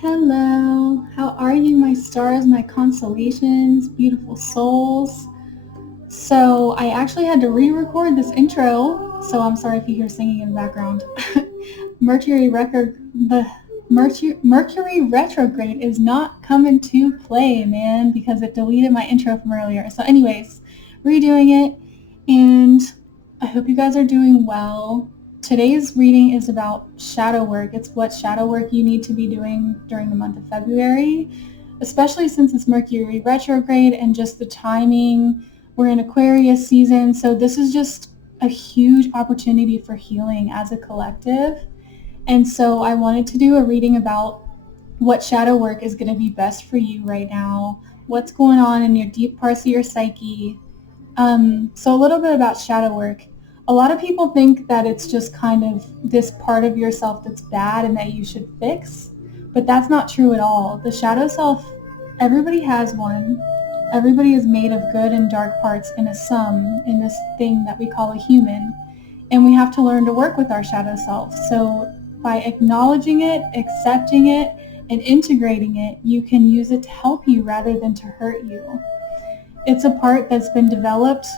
Hello, how are you, my stars, my constellations, beautiful souls? So I actually had to re-record this intro, so I'm sorry if you hear singing in the background. Mercury retrograde is not coming to play, man, because it deleted my intro from earlier. So anyways, redoing it, and I hope you guys are doing well. Today's reading is about shadow work. It's what shadow work you need to be doing during the month of February, especially since it's Mercury retrograde and just the timing. We're in Aquarius season, so this is just a huge opportunity for healing as a collective. And so I wanted to do a reading about what shadow work is going to be best for you right now, what's going on in your deep parts of your psyche. So a little bit about shadow work. A lot of people think that it's just kind of this part of yourself that's bad and that you should fix, but that's not true at all. The shadow self, everybody has one. Everybody is made of good and dark parts in a sum, in this thing that we call a human, and we have to learn to work with our shadow self. So by acknowledging it, accepting it, and integrating it, you can use it to help you rather than to hurt you. It's a part that's been developed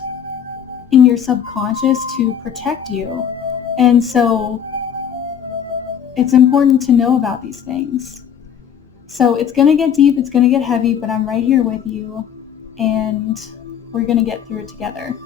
in your subconscious to protect you. And so it's important to know about these things. So it's going to get deep, it's going to get heavy, but I'm right here with you, and we're going to get through it together.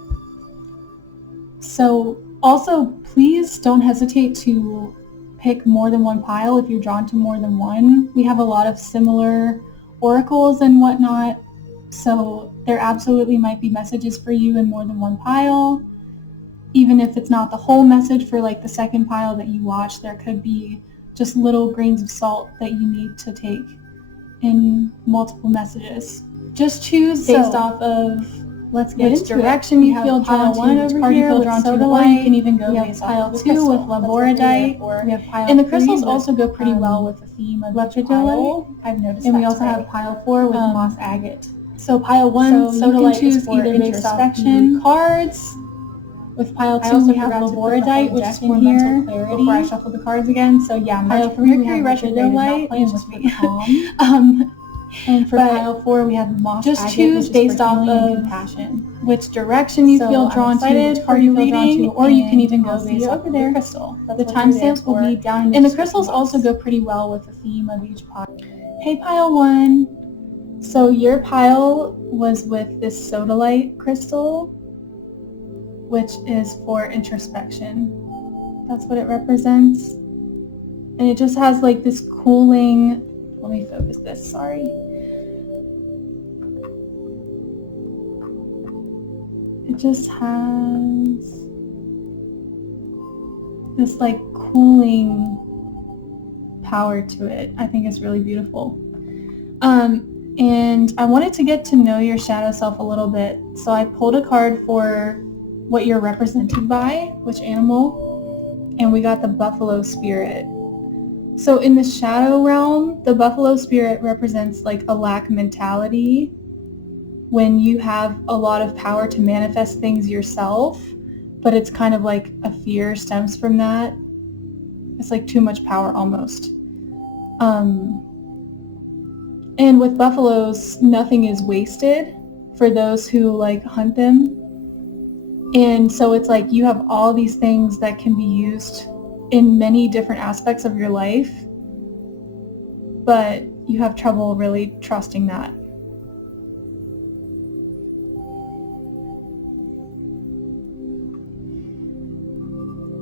So also, please don't hesitate to pick more than one pile if you're drawn to more than one. We have a lot of similar oracles and whatnot, so there absolutely might be messages for you in more than one pile. Even if it's not the whole message for like the second pile that you watch, there could be just little grains of salt that you need to take in multiple messages. Just choose based off of let's get which direction you feel drawn to, which part you feel drawn to, or you can even go based off pile 2 with laboradite. We have pile and the crystals also go pretty well with the theme of each pile. I've noticed and that we also today. have pile 4 with moss agate. So pile 1, so you can choose either introspection cards. With pile 2, we have laboradite, which is for mental clarity. Before I shuffle the cards again. So yeah, pile 3, we have retrograde, which is for calm. And for pile 4, we have moss agate, just choose based off of compassion, which direction you feel drawn to, which part you feel drawn to, or you can even go based off of the crystal. The timestamps will be down in the description. And the crystals also go pretty well with the theme of each pile. Hey, pile 1. So your pile was with this sodalite crystal, which is for introspection. That's what it represents. And it just has like this cooling, let me focus this, sorry. It just has this like cooling power to it. I think it's really beautiful. And I wanted to get to know your shadow self a little bit. So I pulled a card for what you're represented by, which animal, and we got the buffalo spirit. So in the shadow realm, the buffalo spirit represents like a lack mentality when you have a lot of power to manifest things yourself, but it's kind of like a fear stems from that. It's like too much power almost. And with buffaloes, nothing is wasted for those who like hunt them. And so it's like you have all these things that can be used in many different aspects of your life, but you have trouble really trusting that.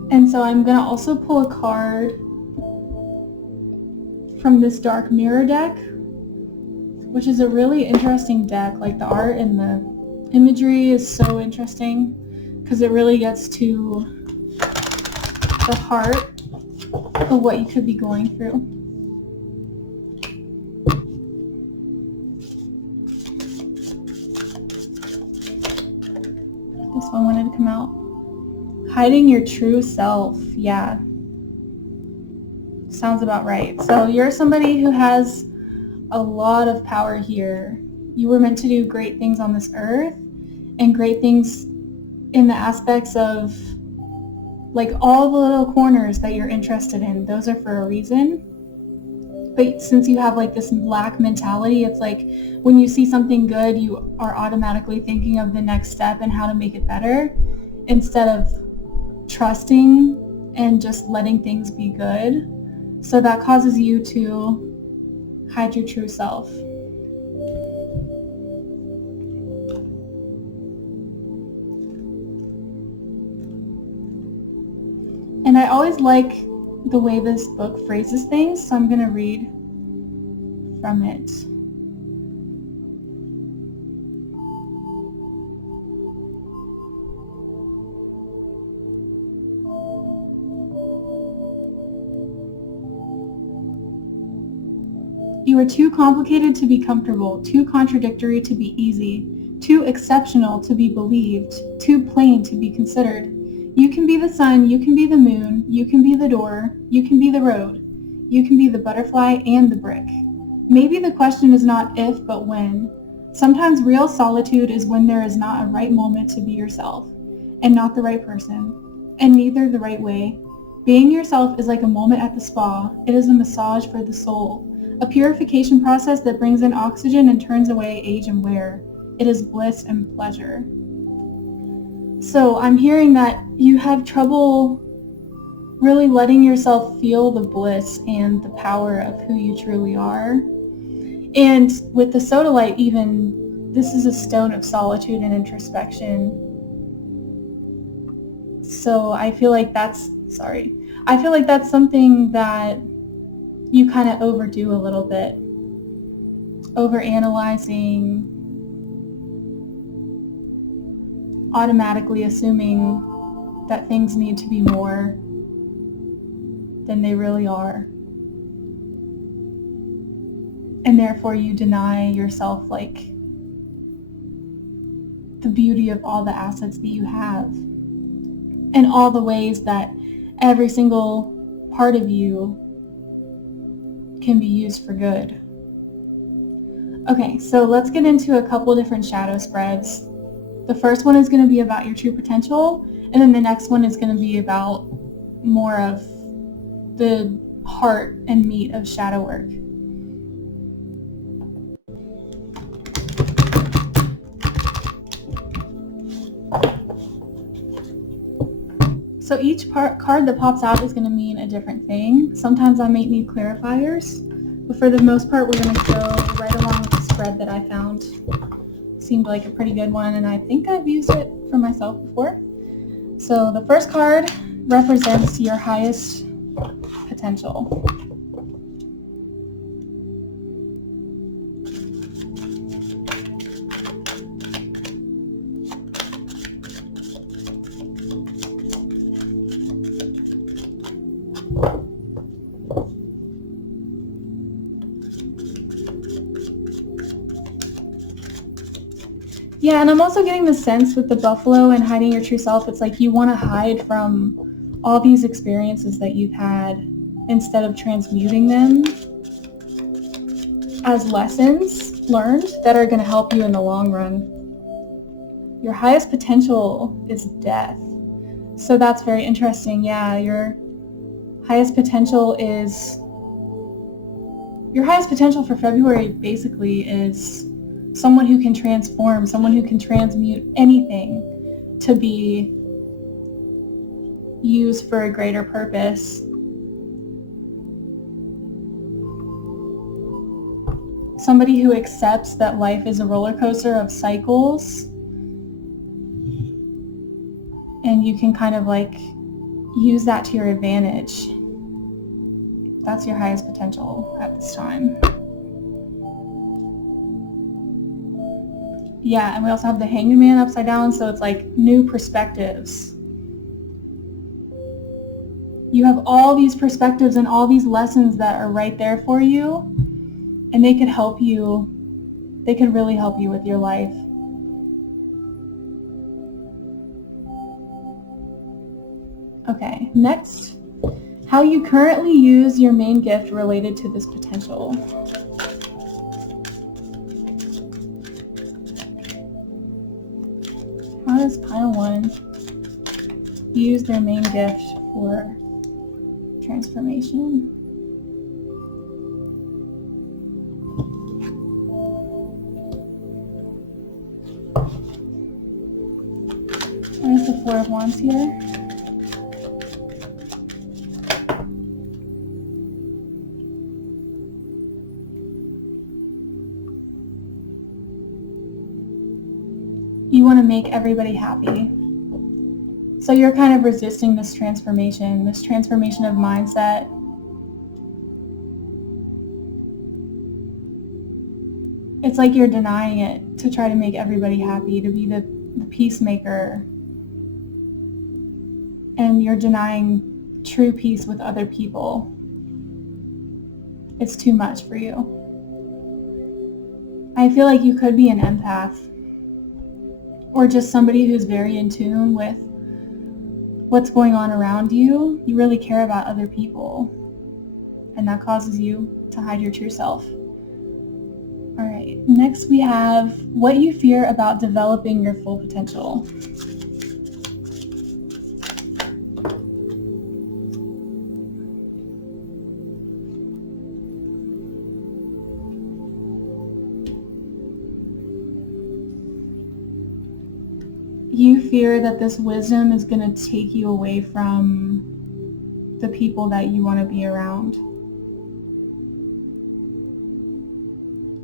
And so I'm going to also pull a card from this dark mirror deck, which is a really interesting deck. Like the art and the imagery is so interesting because it really gets to the heart of what you could be going through. This one wanted to come out. Hiding your true self. Yeah. Sounds about right. So you're somebody who has a lot of power here. You were meant to do great things on this earth and great things in the aspects of like all the little corners that you're interested in. Those are for a reason. But since you have like this lack mentality, it's like when you see something good, you are automatically thinking of the next step and how to make it better instead of trusting and just letting things be good. So that causes you to hide your true self. And I always like the way this book phrases things, so I'm going to read from it. You are too complicated to be comfortable, too contradictory to be easy, too exceptional to be believed, too plain to be considered. You can be the sun, you can be the moon, you can be the door, you can be the road, you can be the butterfly and the brick. Maybe the question is not if, but when. Sometimes real solitude is when there is not a right moment to be yourself, and not the right person, and neither the right way. Being yourself is like a moment at the spa. It is a massage for the soul, a purification process that brings in oxygen and turns away age and wear. It is bliss and pleasure. So I'm hearing that you have trouble really letting yourself feel the bliss and the power of who you truly are. And with the sodalite even, this is a stone of solitude and introspection. So I feel like that's something that you kind of overdo a little bit. Overanalyzing, automatically assuming that things need to be more than they really are. And therefore you deny yourself like the beauty of all the assets that you have and all the ways that every single part of you can be used for good. Okay, so let's get into a couple different shadow spreads. The first one is going to be about your true potential, and then the next one is going to be about more of the heart and meat of shadow work. So each card that pops out is going to mean a different thing. Sometimes I might need clarifiers, but for the most part we're going to go right along with the spread that I found. Seemed like a pretty good one, and I think I've used it for myself before. So the first card represents your highest potential. Yeah, and I'm also getting the sense with the buffalo and hiding your true self, it's like you want to hide from all these experiences that you've had instead of transmuting them as lessons learned that are going to help you in the long run. Your highest potential is death. So that's very interesting. Yeah, your highest potential for February basically is someone who can transform, someone who can transmute anything to be used for a greater purpose. Somebody who accepts that life is a roller coaster of cycles, and you can kind of like use that to your advantage. That's your highest potential at this time. Yeah, and we also have the Hanged Man upside down, so it's like new perspectives. You have all these perspectives and all these lessons that are right there for you, and they could help you. They could really help you with your life. Okay, next, how you currently use your main gift related to this potential. How does pile 1 use their main gift for transformation? Four of Wands here. You want to make everybody happy. So you're kind of resisting this transformation of mindset. It's like you're denying it to try to make everybody happy, to be the peacemaker. And you're denying true peace with other people. It's too much for you. I feel like you could be an empath, or just somebody who's very in tune with what's going on around you. You really care about other people, and that causes you to hide your true self. All right, next we have what you fear about developing your full potential. You fear that this wisdom is going to take you away from the people that you want to be around.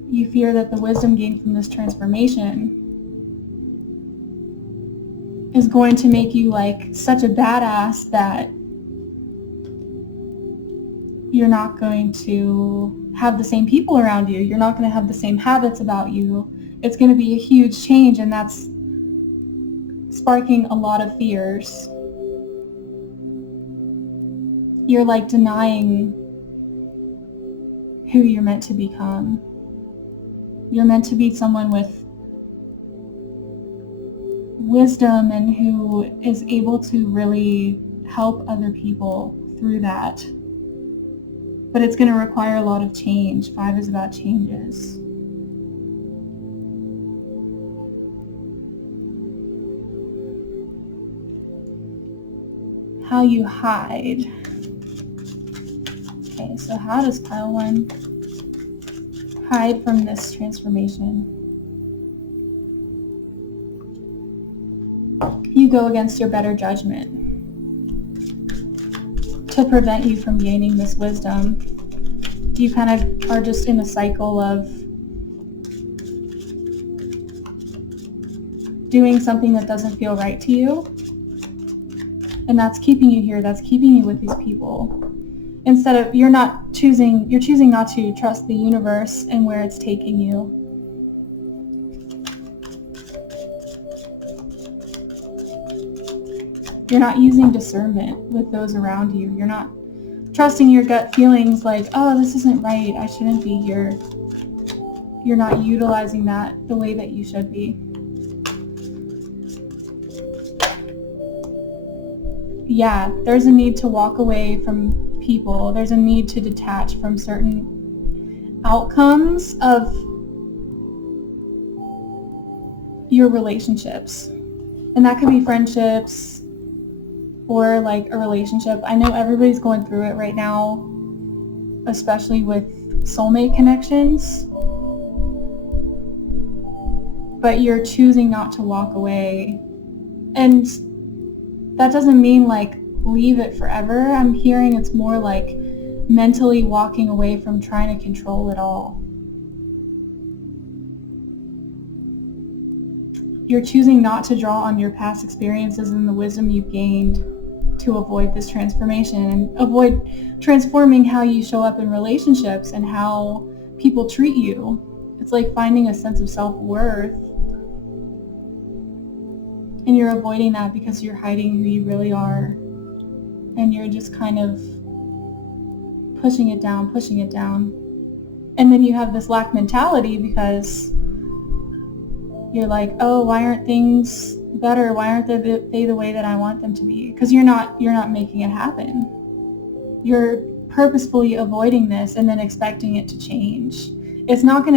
You fear that the wisdom gained from this transformation is going to make you like such a badass that you're not going to have the same people around you. You're not going to have the same habits about you. It's going to be a huge change, and that's sparking a lot of fears. You're like denying who you're meant to become. You're meant to be someone with wisdom and who is able to really help other people through that. But it's going to require a lot of change. 5 is about changes. How you hide. Okay, so how does pile 1 hide from this transformation? You go against your better judgment to prevent you from gaining this wisdom. You kind of are just in a cycle of doing something that doesn't feel right to you. And that's keeping you here. That's keeping you with these people. Instead of, you're choosing not to trust the universe and where it's taking you. You're not using discernment with those around you. You're not trusting your gut feelings like, oh, this isn't right. I shouldn't be here. You're not utilizing that the way that you should be. Yeah, there's a need to walk away from people. There's a need to detach from certain outcomes of your relationships. And that could be friendships or like a relationship. I know everybody's going through it right now, especially with soulmate connections. But you're choosing not to walk away. And that doesn't mean like leave it forever. I'm hearing it's more like mentally walking away from trying to control it all. You're choosing not to draw on your past experiences and the wisdom you've gained to avoid this transformation and avoid transforming how you show up in relationships and how people treat you. It's like finding a sense of self-worth. And you're avoiding that because you're hiding who you really are. And you're just kind of pushing it down. And then you have this lack mentality because you're like, oh, why aren't things better? Why aren't they the way that I want them to be? Because you're not making it happen. You're purposefully avoiding this and then expecting it to change. It's not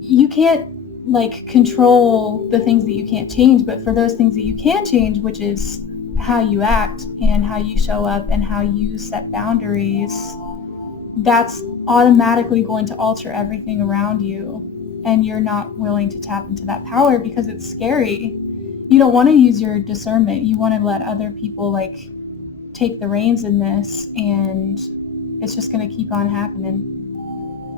you can't like control the things that you can't change, but for those things that you can change, which is how you act and how you show up and how you set boundaries, that's automatically going to alter everything around you. And you're not willing to tap into that power because it's scary. you don't want to use your discernment. You want to let other people like take the reins in this, and it's just going to keep on happening.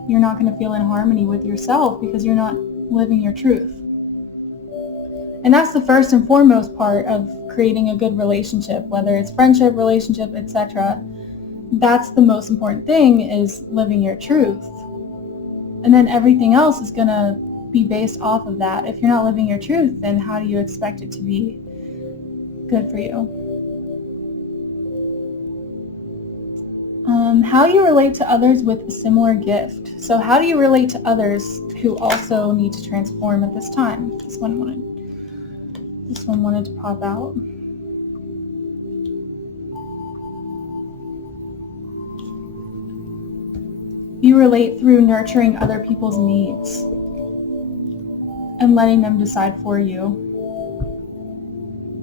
You're not going to feel in harmony with yourself because you're not living your truth. And that's the first and foremost part of creating a good relationship, whether it's friendship, relationship, etc. That's the most important thing, is living your truth. And then everything else is going to be based off of that. If you're not living your truth, then how do you expect it to be good for you? How you relate to others with a similar gift. So how do you relate to others who also need to transform at this time? This one wanted to pop out. You relate through nurturing other people's needs and letting them decide for you.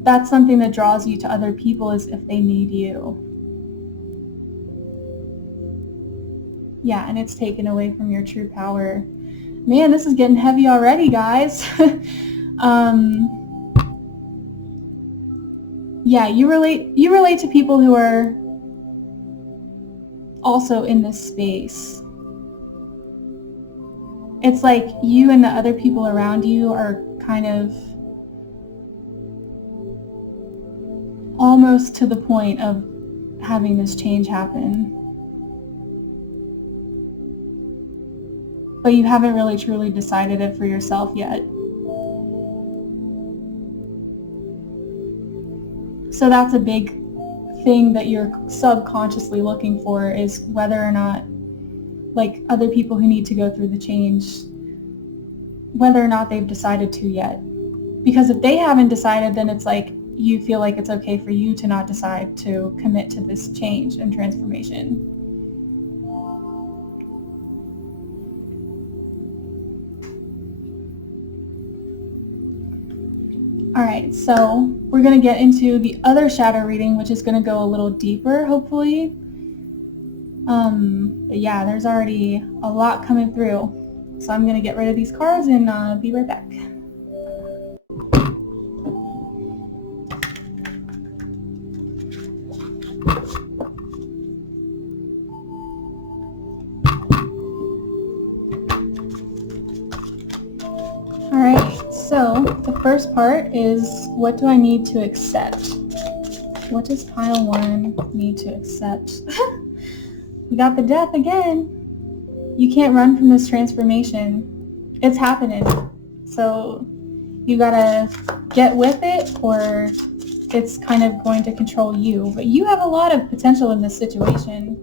That's something that draws you to other people, is if they need you. Yeah, and it's taken away from your true power. Man, this is getting heavy already, guys. Yeah, you relate to people who are also in this space. It's like you and the other people around you are kind of almost to the point of having this change happen. But you haven't really truly decided it for yourself yet. So that's a big thing that you're subconsciously looking for, is whether or not, like, other people who need to go through the change, whether or not they've decided to yet. Because if they haven't decided, then it's like you feel like it's okay for you to not decide to commit to this change and transformation. Alright, so we're going to get into the other shadow reading, which is going to go a little deeper, hopefully. But yeah, there's already a lot coming through. So I'm going to get rid of these cards and be right back. Alright, so the first part is, what do I need to accept? What does pile 1 need to accept? We got the death again. You can't run from this transformation. It's happening. So you gotta get with it, or it's kind of going to control you. But you have a lot of potential in this situation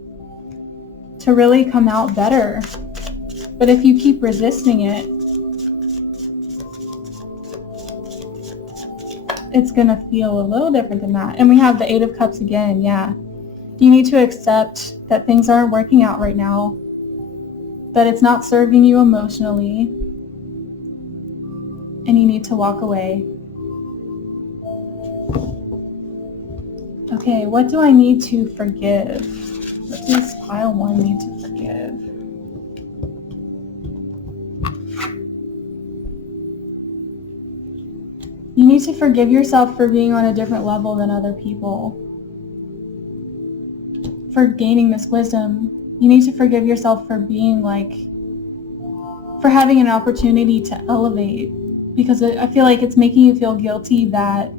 to really come out better. But if you keep resisting it, it's gonna feel a little different than that. And we have the 8 of Cups again, yeah. You need to accept that things aren't working out right now, that it's not serving you emotionally, and you need to walk away. Okay, what do I need to forgive? What does pile 1 need to forgive? You need to forgive yourself for being on a different level than other people, for gaining this wisdom. You need to forgive yourself for being for having an opportunity to elevate, because I feel like it's making you feel guilty that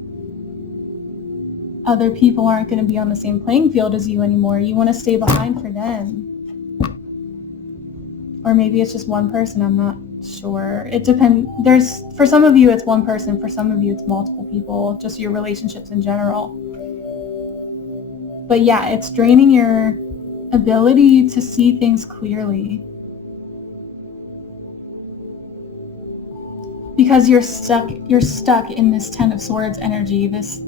other people aren't going to be on the same playing field as you anymore. You want to stay behind for them. Or maybe it's just one person, I'm not sure. It depends. For some of you it's one person, for some of you it's multiple people, just your relationships in general. But yeah, it's draining your ability to see things clearly. Because you're stuck in this 10 of Swords energy, this,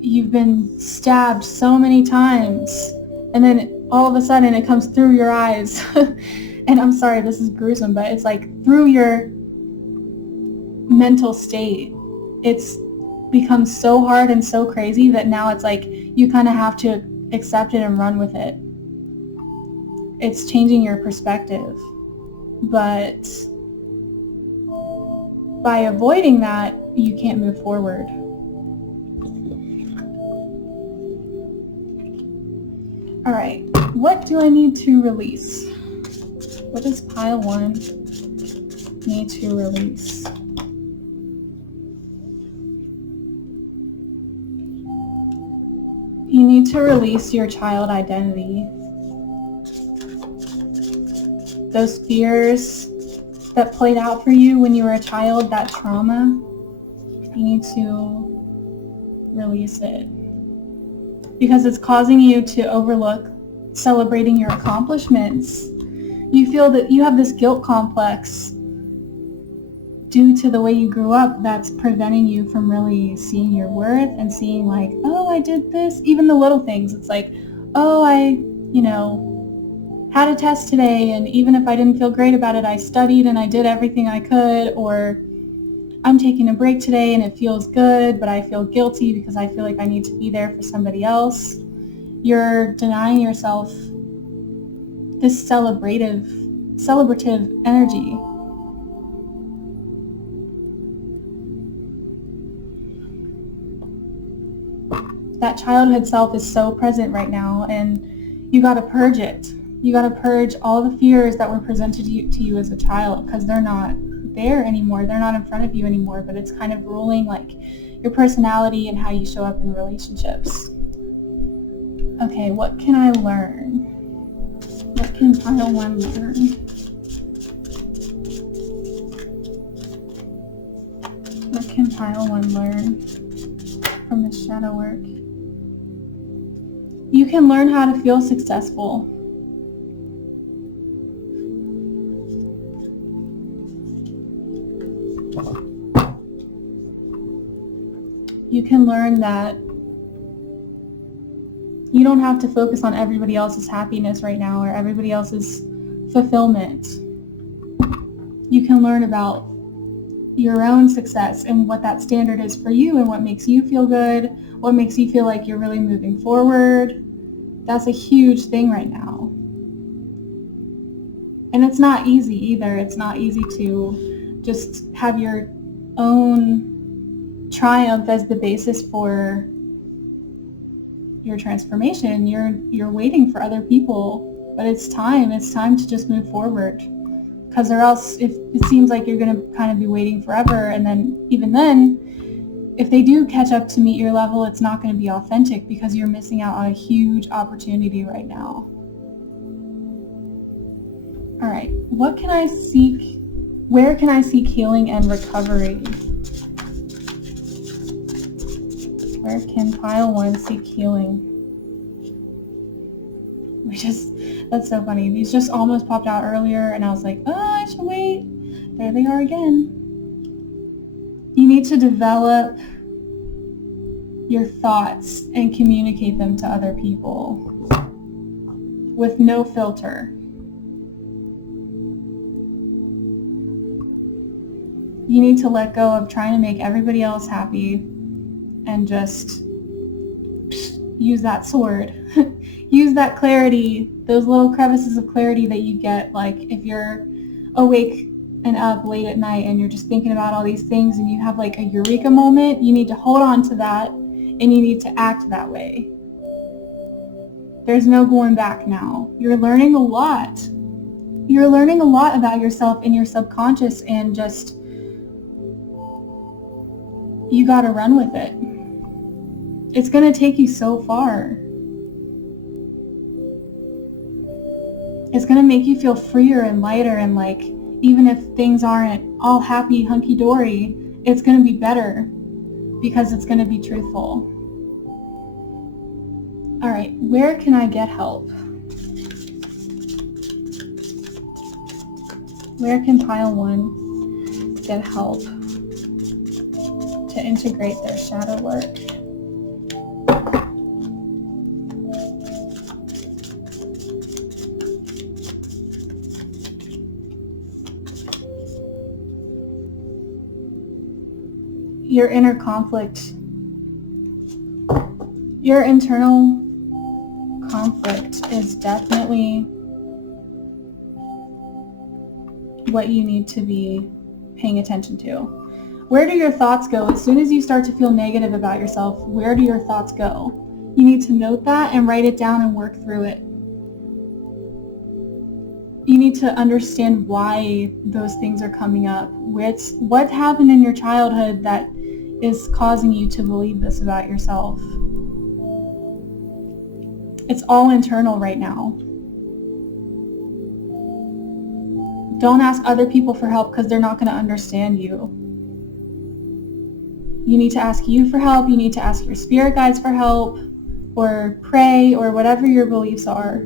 you've been stabbed so many times, and then all of a sudden it comes through your eyes. And I'm sorry, this is gruesome, but it's through your mental state. It's become so hard and so crazy that now it's you kind of have to accept it and run with it. It's changing your perspective. But by avoiding that, you can't move forward. All right, what do I need to release? What does pile 1 need to release? You need to release your child identity. Those fears that played out for you when you were a child, that trauma, you need to release it. Because it's causing you to overlook celebrating your accomplishments. You feel that you have this guilt complex due to the way you grew up that's preventing you from really seeing your worth and seeing like, oh, I did this. Even the little things. It's like, oh, I had a test today, and even if I didn't feel great about it, I studied and I did everything I could. Or I'm taking a break today and it feels good, but I feel guilty because I feel like I need to be there for somebody else. You're denying yourself this celebrative energy. That childhood self is so present right now, and you got to purge it. You got to purge all the fears that were presented to you as a child, because they're not there anymore. They're not in front of you anymore, but it's kind of ruling like your personality and how you show up in relationships. Okay, what can I learn? What can pile 1 learn? What can pile 1 learn from this shadow work? You can learn how to feel successful. You can learn that you don't have to focus on everybody else's happiness right now or everybody else's fulfillment. You can learn about your own success and what that standard is for you and what makes you feel good, what makes you feel like you're really moving forward. That's a huge thing right now. And it's not easy either. It's not easy to just have your own triumph as the basis for your transformation. You're waiting for other people, but it's time to just move forward. Because or else if it seems like you're going to kind of be waiting forever, and then even then, if they do catch up to meet your level, it's not going to be authentic because you're missing out on a huge opportunity right now. All right, what can I seek? Where can I seek healing and recovery? Where can pile 1 seek healing? That's so funny. These just almost popped out earlier, and I was like, oh, I should wait. There they are again. You need to develop your thoughts and communicate them to other people with no filter. You need to let go of trying to make everybody else happy and just use that sword. Use that clarity, those little crevices of clarity that you get, like if you're awake and up late at night and you're just thinking about all these things and you have like a eureka moment, you need to hold on to that and you need to act that way. There's no going back now. You're learning a lot. You're learning a lot about yourself and your subconscious, and just you gotta run with it. It's gonna take you so far. It's gonna make you feel freer and lighter, and like even if things aren't all happy hunky-dory, it's gonna be better because it's gonna be truthful. All right, where can I get help? Where can pile 1 get help to integrate their shadow work? Your inner conflict, your internal conflict is definitely what you need to be paying attention to. Where do your thoughts go? As soon as you start to feel negative about yourself, where do your thoughts go? You need to note that and write it down and work through it. You need to understand why those things are coming up. What happened in your childhood that is causing you to believe this about yourself? It's all internal right now. Don't ask other people for help because they're not going to understand you. You need to ask you for help. You need to ask your spirit guides for help, or pray, or whatever your beliefs are.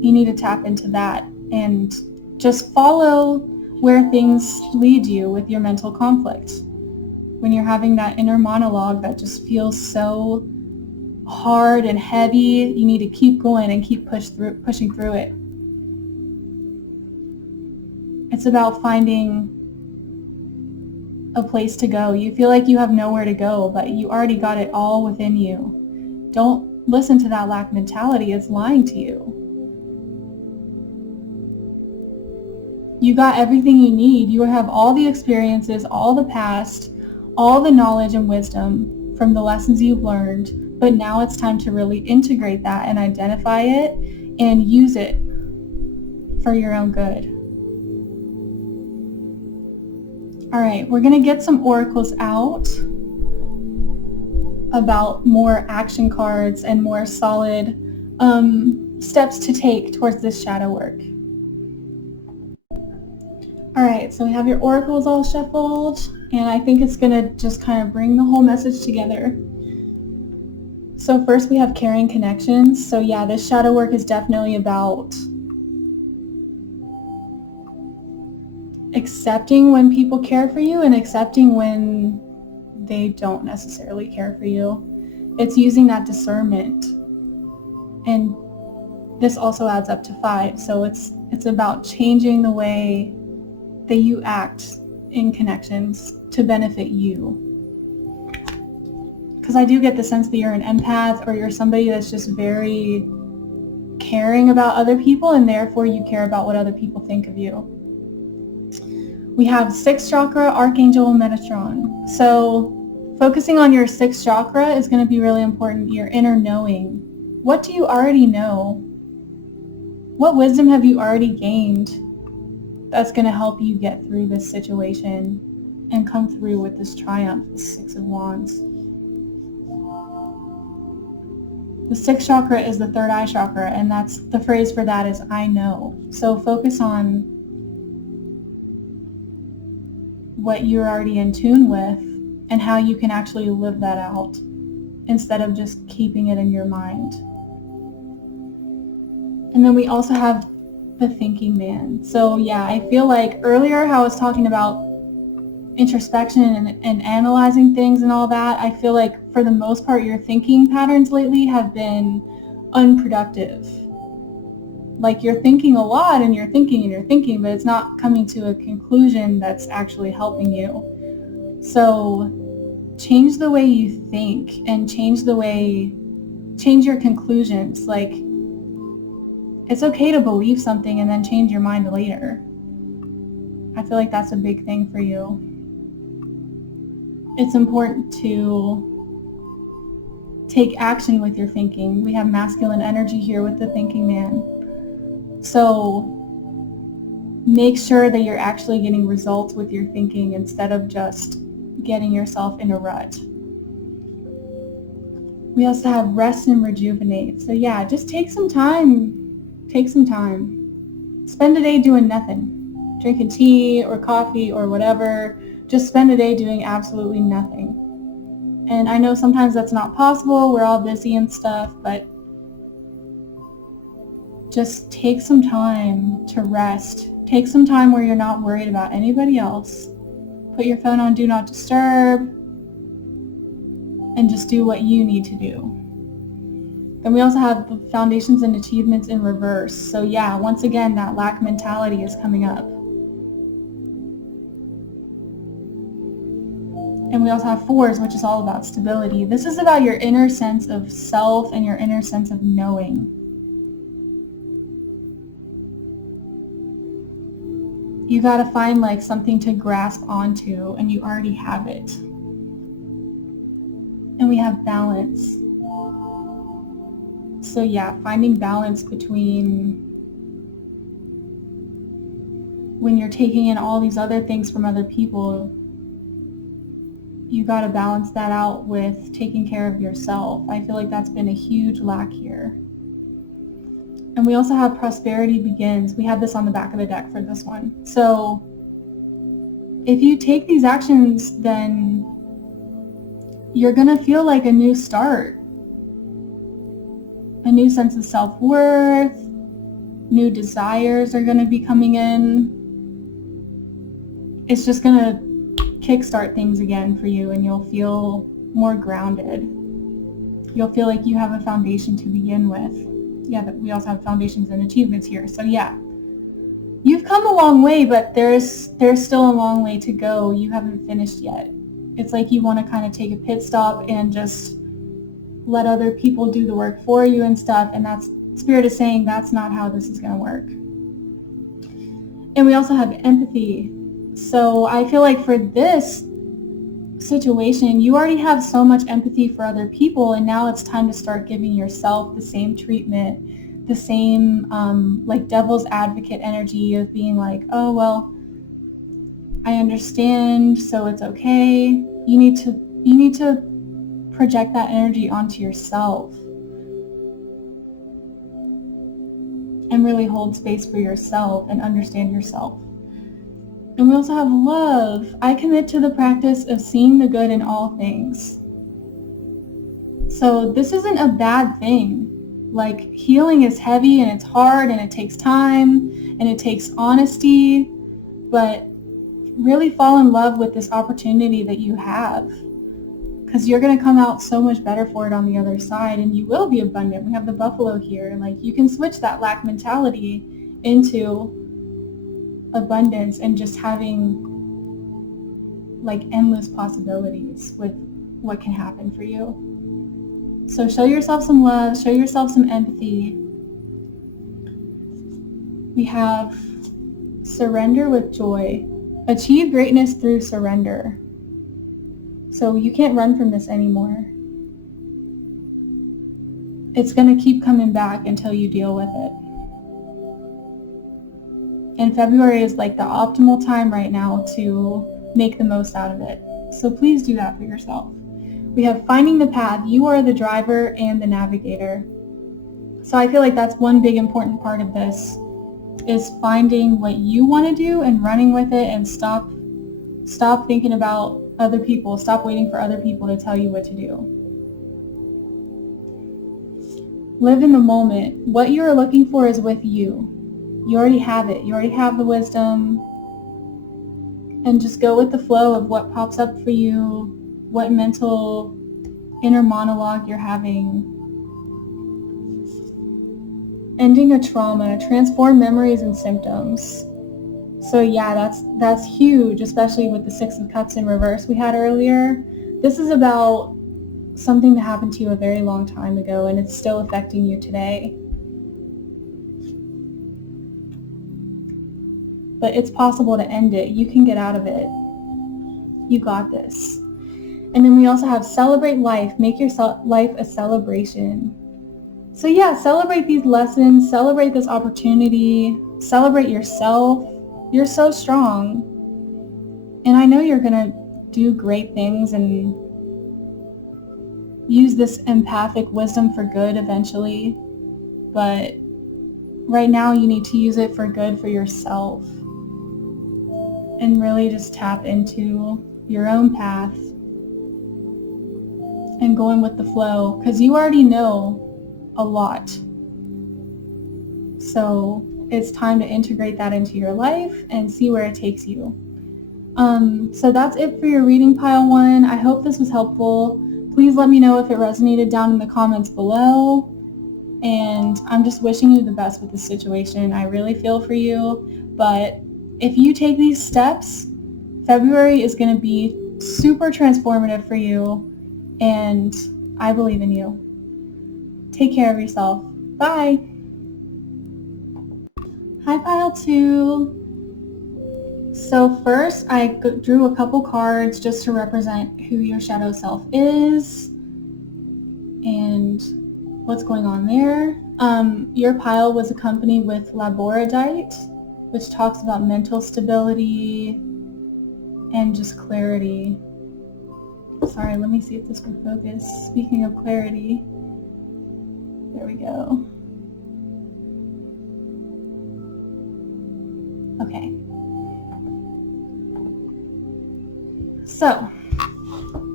You need to tap into that and just follow where things lead you with your mental conflict. When you're having that inner monologue that just feels so hard and heavy, you need to keep going and keep pushing through it. It's about finding a place to go. You feel like you have nowhere to go, but you already got it all within you. Don't listen to that lack mentality. It's lying to you. You got everything you need. You have all the experiences, all the past, all the knowledge and wisdom from the lessons you've learned, but now it's time to really integrate that and identify it and use it for your own good. All right, we're going to get some oracles out about more action cards and more solid steps to take towards this shadow work. All right, so we have your oracles all shuffled, and I think it's going to just kind of bring the whole message together. So first we have caring connections. So yeah, this shadow work is definitely about accepting when people care for you and accepting when they don't necessarily care for you. It's using that discernment. And this also adds up to 5. So it's about changing the way that you act in connections to benefit you. Because I do get the sense that you're an empath, or you're somebody that's just very caring about other people, and therefore you care about what other people think of you. We have 6th chakra, Archangel Metatron. So focusing on your 6th chakra is going to be really important, your inner knowing. What do you already know? What wisdom have you already gained that's going to help you get through this situation and come through with this triumph, the 6 of Wands? The 6th chakra is the 3rd eye chakra, and that's the phrase for that is I know. So focus on what you're already in tune with and how you can actually live that out instead of just keeping it in your mind. And then we also have the thinking man. So yeah, I feel like earlier how I was talking about introspection and analyzing things and all that, I feel like for the most part your thinking patterns lately have been unproductive. Like you're thinking a lot and you're thinking, but it's not coming to a conclusion that's actually helping you. So change the way you think and change your conclusions. Like, it's okay to believe something and then change your mind later. I feel like that's a big thing for you. It's important to take action with your thinking. We have masculine energy here with the thinking man. So make sure that you're actually getting results with your thinking instead of just getting yourself in a rut. We also have rest and rejuvenate. So yeah, just take some time. Spend a day doing nothing. Drinking tea or coffee or whatever. Just spend a day doing absolutely nothing. And I know sometimes that's not possible. We're all busy and stuff, but just take some time to rest. Take some time where you're not worried about anybody else. Put your phone on Do Not Disturb and just do what you need to do. Then we also have the foundations and achievements in reverse. So yeah, once again, that lack mentality is coming up. And we also have 4s, which is all about stability. This is about your inner sense of self and your inner sense of knowing. You got to find like something to grasp onto, and you already have it. And we have balance. So yeah, finding balance between when you're taking in all these other things from other people, you got to balance that out with taking care of yourself. I feel like that's been a huge lack here. And we also have prosperity begins. We have this on the back of the deck for this one. So if you take these actions, then you're going to feel like a new start, a new sense of self-worth, new desires are going to be coming in. It's just going to kickstart things again for you, and you'll feel more grounded. You'll feel like you have a foundation to begin with. Yeah, but we also have foundations and achievements here. So yeah, you've come a long way, but there's still a long way to go. You haven't finished yet. It's like you want to kind of take a pit stop and just let other people do the work for you and stuff. And that's, Spirit is saying that's not how this is going to work. And we also have empathy. So I feel like for this situation, you already have so much empathy for other people, and now it's time to start giving yourself the same treatment, the same like devil's advocate energy of being like, oh, well, I understand, so it's okay. You need to project that energy onto yourself and really hold space for yourself and understand yourself. And we also have love. I commit to the practice of seeing the good in all things. So this isn't a bad thing. Like, healing is heavy and it's hard and it takes time and it takes honesty, but really fall in love with this opportunity that you have, because you're going to come out so much better for it on the other side, and you will be abundant. We have the buffalo here. Like, you can switch that lack mentality into abundance and just having like endless possibilities with what can happen for you. So show yourself some love, show yourself some empathy. We have surrender with joy. Achieve greatness through surrender. So you can't run from this anymore. It's going to keep coming back until you deal with it. And February is like the optimal time right now to make the most out of it. So please do that for yourself. We have finding the path. You are the driver and the navigator. So I feel like that's one big important part of this, is finding what you want to do and running with it, and stop thinking about other people. Stop waiting for other people to tell you what to do. Live in the moment. What you are looking for is with you. You already have it. You already have the wisdom. And just go with the flow of what pops up for you, what mental inner monologue you're having. Ending a trauma, transform memories and symptoms. So yeah, that's huge, especially with the Six of Cups in reverse we had earlier. This is about something that happened to you a very long time ago, and it's still affecting you today. But it's possible to end it. You can get out of it. You got this. And then we also have celebrate life. Make your life a celebration. So yeah, celebrate these lessons. Celebrate this opportunity. Celebrate yourself. You're so strong. And I know you're going to do great things and use this empathic wisdom for good eventually. But right now you need to use it for good for yourself. And really just tap into your own path and going with the flow, because you already know a lot. So it's time to integrate that into your life and see where it takes you. So that's it for your reading, pile one. I hope this was helpful. Please let me know if it resonated down in the comments below. And I'm just wishing you the best with this situation. I really feel for you. But if you take these steps, February is going to be super transformative for you. And I believe in you. Take care of yourself. Bye. Hi, pile two. So first I drew a couple cards just to represent who your shadow self is and what's going on there. Your pile was accompanied with labradorite, which talks about mental stability and just clarity. Sorry, let me see if this will focus. Speaking of clarity, there we go. Okay. So,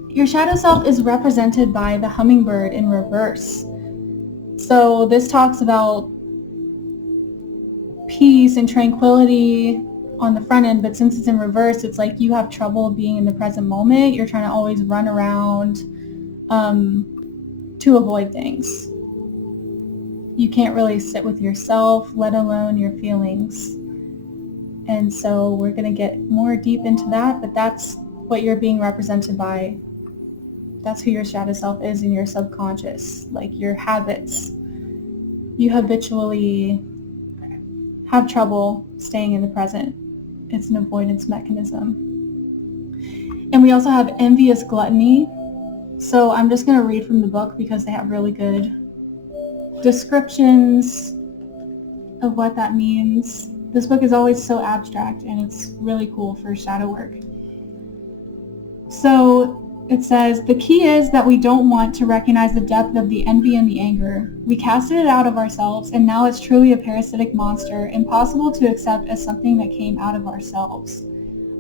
your shadow self is represented by the hummingbird in reverse. So this talks about peace and tranquility on the front end, but since it's in reverse, it's like you have trouble being in the present moment. You're trying to always run around to avoid things. You can't really sit with yourself, let alone your feelings. And so we're going to get more deep into that, but that's what you're being represented by. That's who your shadow self is in your subconscious, like your habits. You habitually have trouble staying in the present. It's an avoidance mechanism. And we also have envious gluttony. So I'm just going to read from the book because they have really good descriptions of what that means. This book is always so abstract and it's really cool for shadow work. So it says, the key is that we don't want to recognize the depth of the envy and the anger. We casted it out of ourselves, and now it's truly a parasitic monster, impossible to accept as something that came out of ourselves.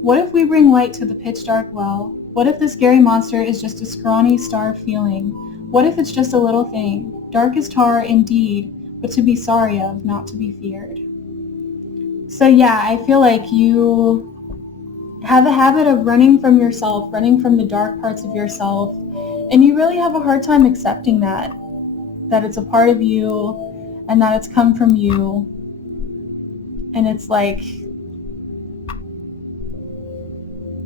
What if we bring light to the pitch dark well? What if the scary monster is just a scrawny, starved feeling? What if it's just a little thing, dark as tar indeed, but to be sorry of, not to be feared? So yeah, I feel like you have a habit of running from yourself, running from the dark parts of yourself, and you really have a hard time accepting that it's a part of you and that it's come from you. And it's like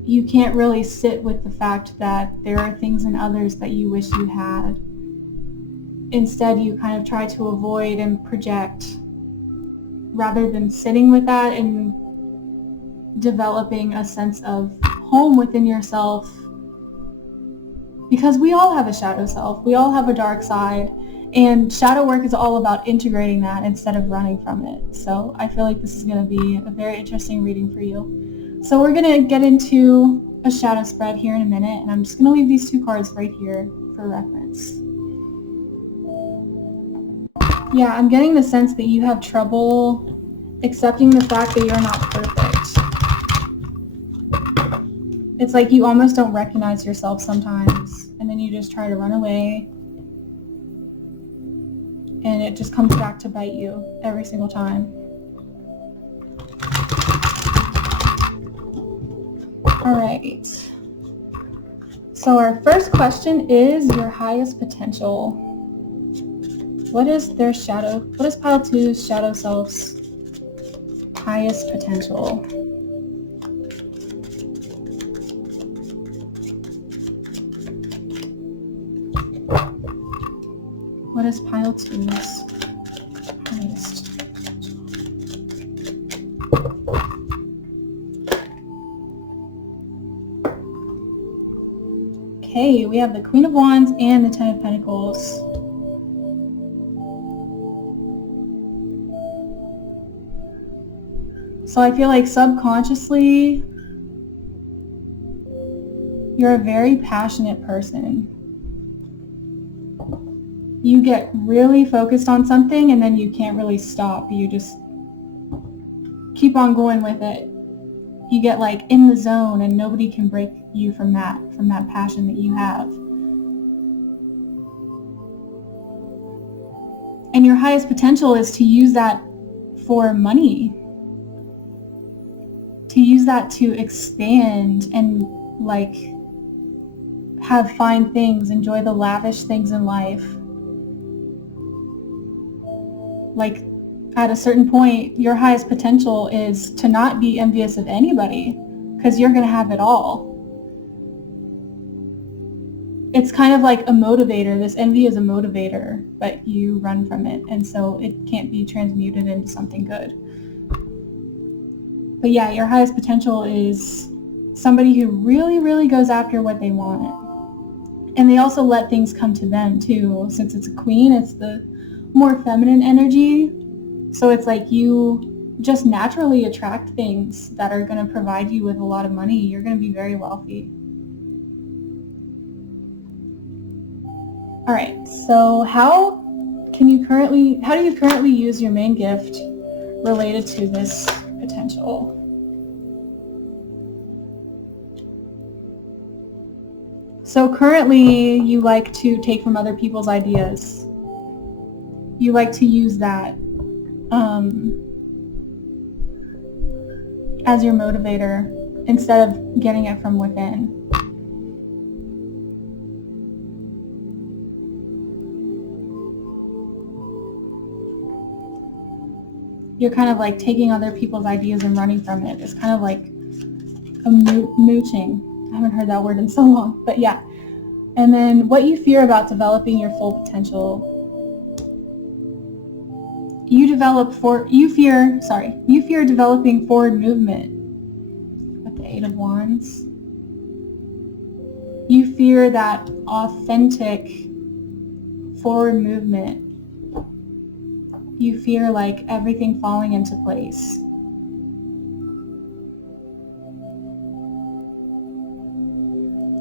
you can't really sit with the fact that there are things in others that you wish you had. Instead, you kind of try to avoid and project rather than sitting with that and developing a sense of home within yourself, because we all have a shadow self, we all have a dark side, and shadow work is all about integrating that instead of running from it. So I feel like this is going to be a very interesting reading for you. So we're going to get into a shadow spread here in a minute, and I'm just going to leave these two cards right here for reference. Yeah, I'm getting the sense that you have trouble accepting the fact that you're not perfect. It's like you almost don't recognize yourself sometimes, and then you just try to run away, and it just comes back to bite you every single time. All right. So our first question is your highest potential. What is pile 2's shadow self's highest potential? What is pile 2's highest potential? Okay, we have the Queen of Wands and the Ten of Pentacles. So I feel like subconsciously, you're a very passionate person. You get really focused on something and then you can't really stop. You just keep on going with it. You get like in the zone and nobody can break you from that passion that you have. And your highest potential is to use that for money. To use that to expand and like have fine things, enjoy the lavish things in life. Like at a certain point, your highest potential is to not be envious of anybody because you're going to have it all. It's kind of like a motivator. This envy is a motivator, but you run from it, and so it can't be transmuted into something good. But yeah, your highest potential is somebody who really, really goes after what they want. And they also let things come to them too. Since it's a queen, it's the more feminine energy. So it's like you just naturally attract things that are going to provide you with a lot of money. You're going to be very wealthy. All right, so how do you currently use your main gift related to this potential? So currently you like to take from other people's ideas. You like to use that as your motivator instead of getting it from within. You're kind of like taking other people's ideas and running from it. It's kind of like a mooching. I haven't heard that word in so long, but yeah. And then what you fear about developing your full potential. You fear developing forward movement with the 8 of Wands. You fear that authentic forward movement. You fear like everything falling into place.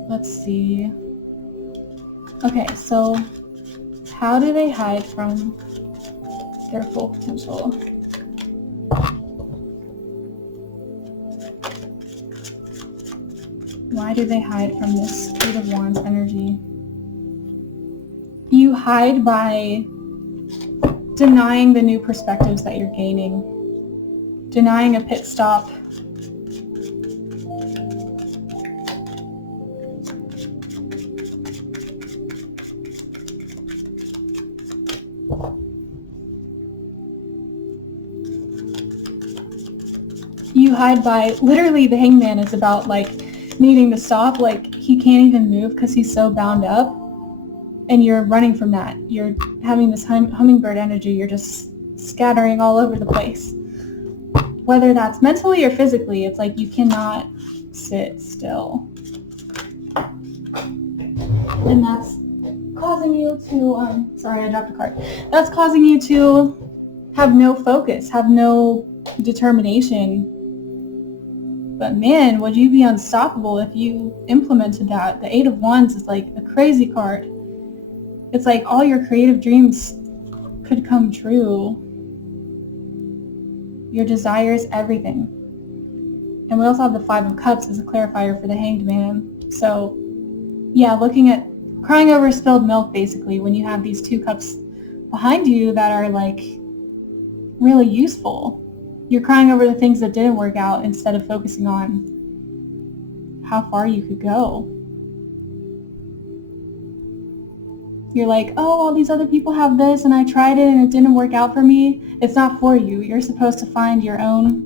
Let's see. Okay, so how do they hide from their full potential? Why do they hide from this 8 of Wands energy? You hide by denying the new perspectives that you're gaining, denying a pit stop. You hide by, literally the Hangman is about like needing to stop, like he can't even move because he's so bound up, and you're running from that. You're having this hummingbird energy. You're just scattering all over the place. Whether that's mentally or physically, it's like you cannot sit still. And that's causing you to, sorry, I dropped a card. That's causing you to have no focus, have no determination. But man, would you be unstoppable if you implemented that? The 8 of Wands is like a crazy card. It's like all your creative dreams could come true. Your desires, everything. And we also have the 5 of Cups as a clarifier for the Hanged Man. So yeah, looking at crying over spilled milk, basically, when you have these 2 cups behind you that are like really useful. You're crying over the things that didn't work out instead of focusing on how far you could go. You're like, oh, all these other people have this and I tried it and it didn't work out for me. It's not for you. You're supposed to find your own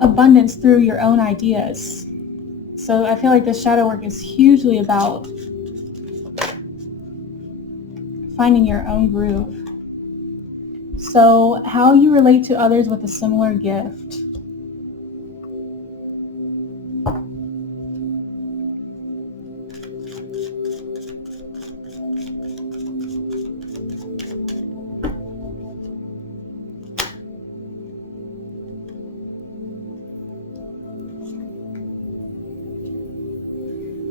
abundance through your own ideas. So I feel like this shadow work is hugely about finding your own groove. So how you relate to others with a similar gift.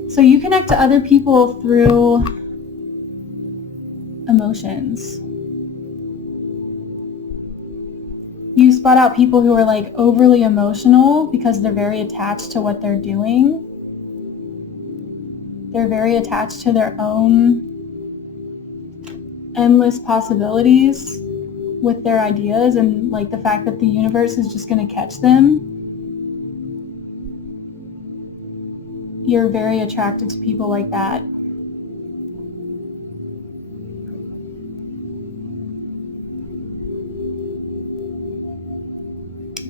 So you connect to other people through emotions. You spot out people who are like overly emotional because they're very attached to what they're doing. They're very attached to their own endless possibilities with their ideas, and like the fact that the universe is just going to catch them. You're very attracted to people like that.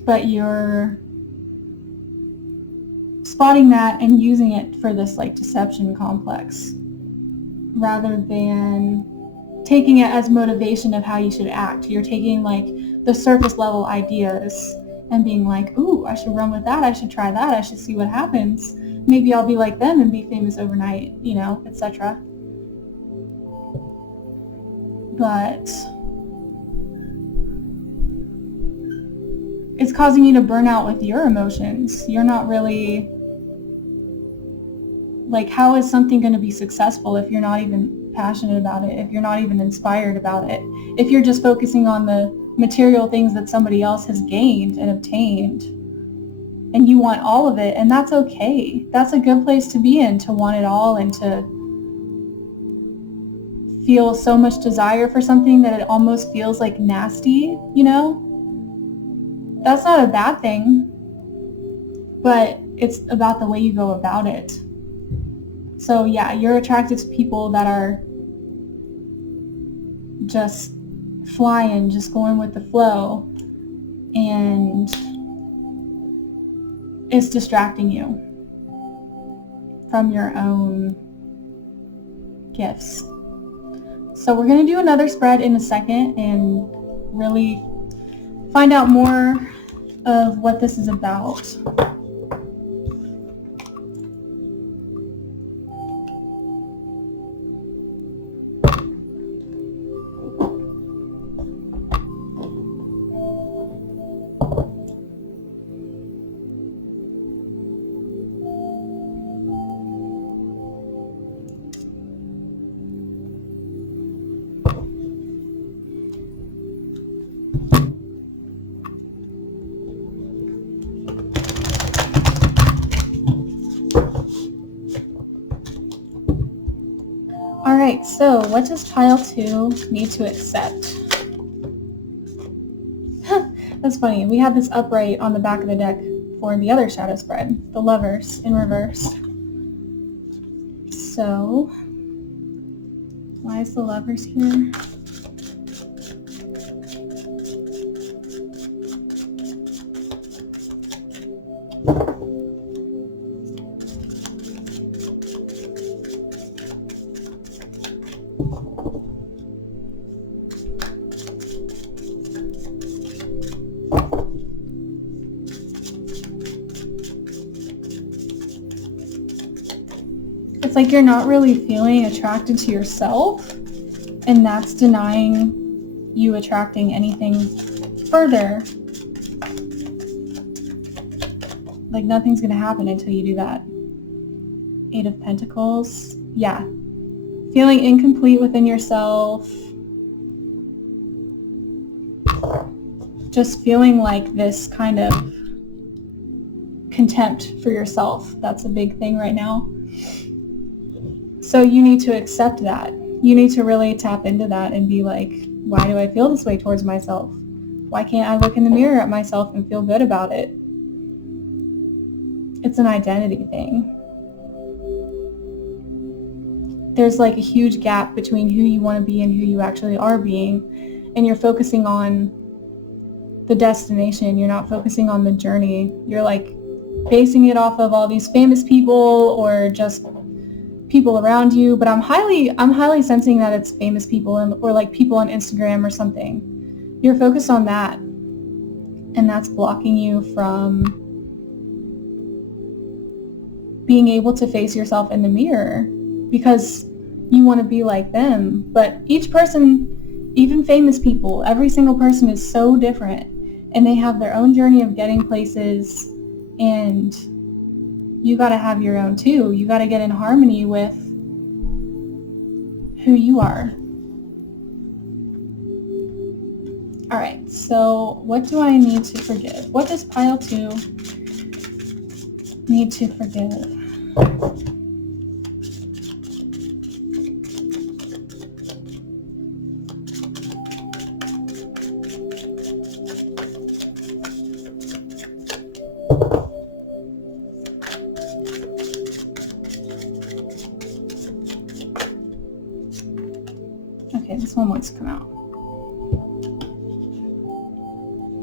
But you're spotting that and using it for this like deception complex rather than taking it as motivation of how you should act. You're taking like the surface level ideas and being like, ooh, I should run with that. I should try that. I should see what happens. Maybe I'll be like them and be famous overnight, you know, etc. But it's causing you to burn out with your emotions. You're not really, like, how is something going to be successful if you're not even passionate about it, if you're not even inspired about it, if you're just focusing on the material things that somebody else has gained and obtained, and you want all of it, and that's okay. That's a good place to be in, to want it all and to feel so much desire for something that it almost feels like nasty, you know? That's not a bad thing, but it's about the way you go about it. So yeah, you're attracted to people that are just flying, just going with the flow, and it's distracting you from your own gifts. So we're going to do another spread in a second and really find out more of what this is about. Alright, so what does pile 2 need to accept? That's funny. We had this upright on the back of the deck for the other shadow spread, the Lovers in reverse. So, why is the Lovers here? It's like you're not really feeling attracted to yourself, and that's denying you attracting anything further. Like nothing's going to happen until you do that. 8 of Pentacles. Yeah. Feeling incomplete within yourself. Just feeling like this kind of contempt for yourself. That's a big thing right now. So you need to accept that. You need to really tap into that and be like, why do I feel this way towards myself? Why can't I look in the mirror at myself and feel good about it? It's an identity thing. There's like a huge gap between who you want to be and who you actually are being. And you're focusing on the destination. You're not focusing on the journey. You're like basing it off of all these famous people or just people around you, but I'm highly sensing that it's famous people or like people on Instagram or something. You're focused on that, and that's blocking you from being able to face yourself in the mirror because you want to be like them. But each person, even famous people, every single person is so different, and they have their own journey of getting places, and you got to have your own too. You got to get in harmony with who you are. All right, so what do I need to forgive? What does pile 2 need to forgive? Okay, this one wants to come out.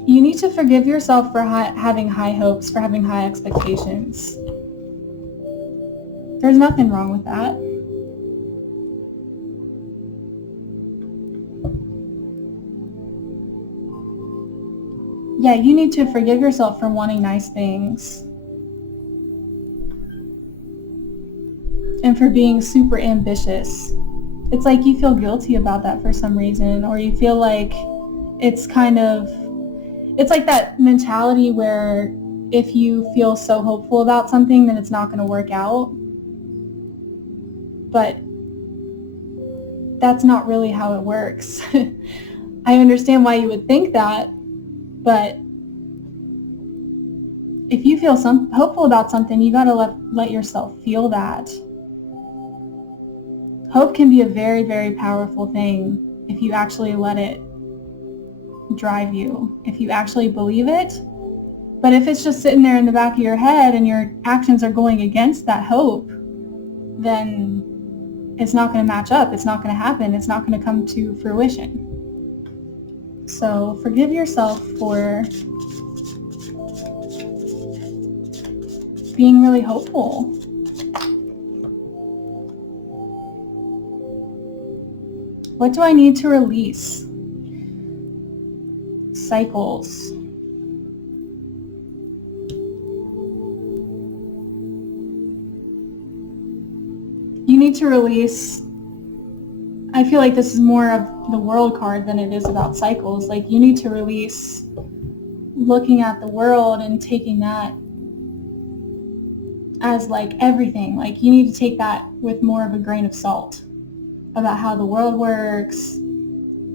You need to forgive yourself for having high hopes, for having high expectations. There's nothing wrong with that. Yeah, you need to forgive yourself for wanting nice things. And for being super ambitious. It's like you feel guilty about that for some reason, or you feel like it's like that mentality where if you feel so hopeful about something, then it's not going to work out. But that's not really how it works. I understand why you would think that, but if you feel hopeful about something, you got to let yourself feel that. Hope can be a very, very powerful thing if you actually let it drive you, if you actually believe it. But if it's just sitting there in the back of your head and your actions are going against that hope, then it's not going to match up. It's not going to happen. It's not going to come to fruition. So forgive yourself for being really hopeful. What do I need to release? Cycles. You need to release, I feel like this is more of the world card than it is about cycles. Like you need to release looking at the world and taking that as like everything. Like you need to take that with more of a grain of salt about how the world works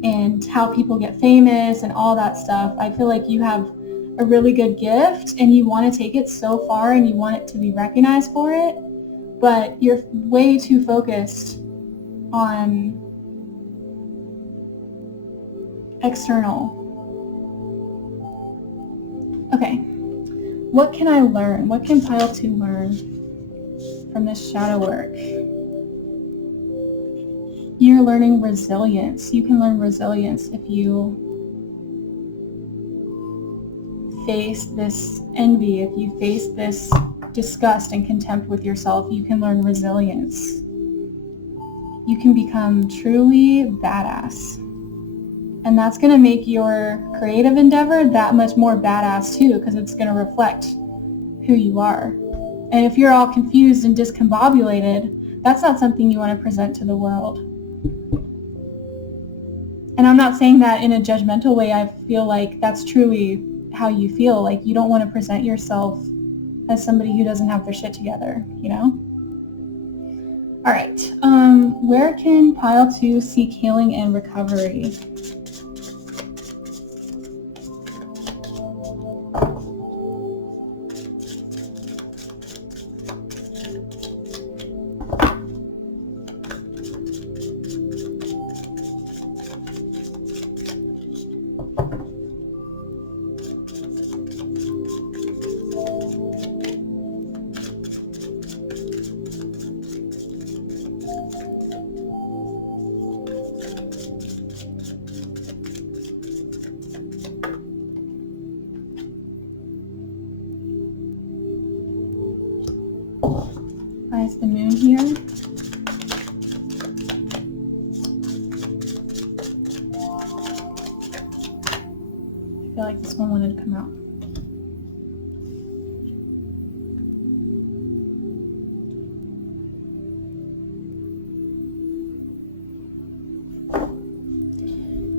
and how people get famous and all that stuff. I feel like you have a really good gift and you want to take it so far and you want it to be recognized for it, but you're way too focused on external. Okay, what can I learn? What can Pile 2 learn from this shadow work? You're learning resilience. You can learn resilience if you face this envy, if you face this disgust and contempt with yourself. You can learn resilience. You can become truly badass. And that's going to make your creative endeavor that much more badass too, because it's going to reflect who you are. And if you're all confused and discombobulated, that's not something you want to present to the world. And I'm not saying that in a judgmental way. I feel like that's truly how you feel. Like you don't want to present yourself as somebody who doesn't have their shit together, you know? All right. Where can Pile 2 seek healing and recovery? Why is the moon here? I feel like this one wanted to come out.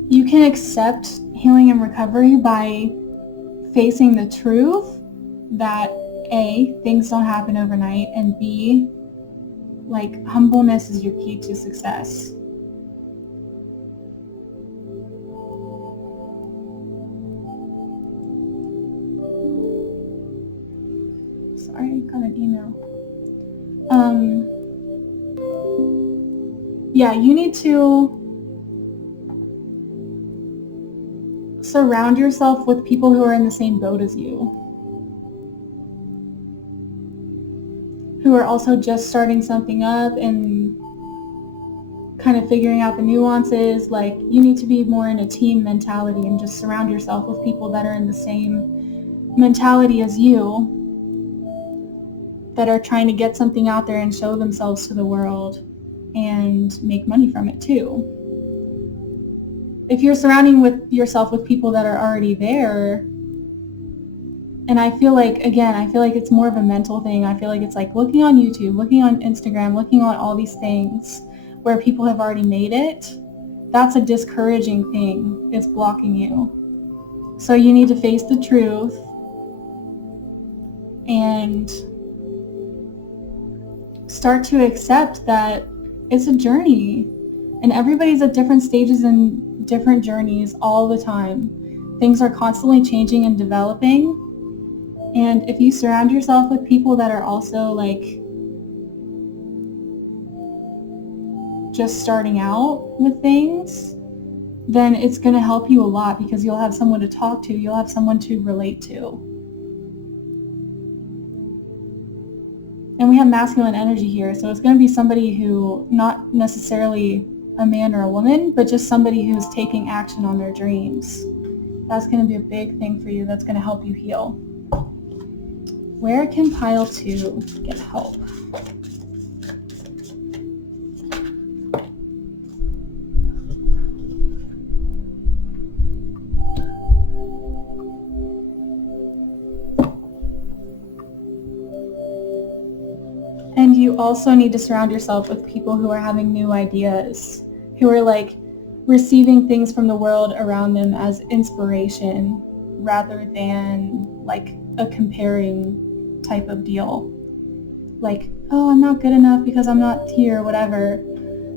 You can accept healing and recovery by facing the truth that A, things don't happen overnight, and B, like humbleness is your key to success. Sorry, I got an email. Yeah, you need to surround yourself with people who are in the same boat as you, who are also just starting something up and kind of figuring out the nuances. Like you need to be more in a team mentality and just surround yourself with people that are in the same mentality as you, that are trying to get something out there and show themselves to the world and make money from it too. If you're surrounding yourself with people that are already there, And I feel like, again, it's more of a mental thing. I feel like it's like looking on YouTube, looking on Instagram, looking on all these things where people have already made it. That's a discouraging thing. It's blocking you. So you need to face the truth and start to accept that it's a journey. And everybody's at different stages and different journeys all the time. Things are constantly changing and developing. And if you surround yourself with people that are also like just starting out with things, then it's going to help you a lot because you'll have someone to talk to, you'll have someone to relate to. And we have masculine energy here, so it's going to be somebody who, not necessarily a man or a woman, but just somebody who's taking action on their dreams. That's going to be a big thing for you. That's going to help you heal. Where can pile 2 get help? And you also need to surround yourself with people who are having new ideas, who are like receiving things from the world around them as inspiration rather than like a comparing type of deal. Like, oh, I'm not good enough because I'm not here, whatever.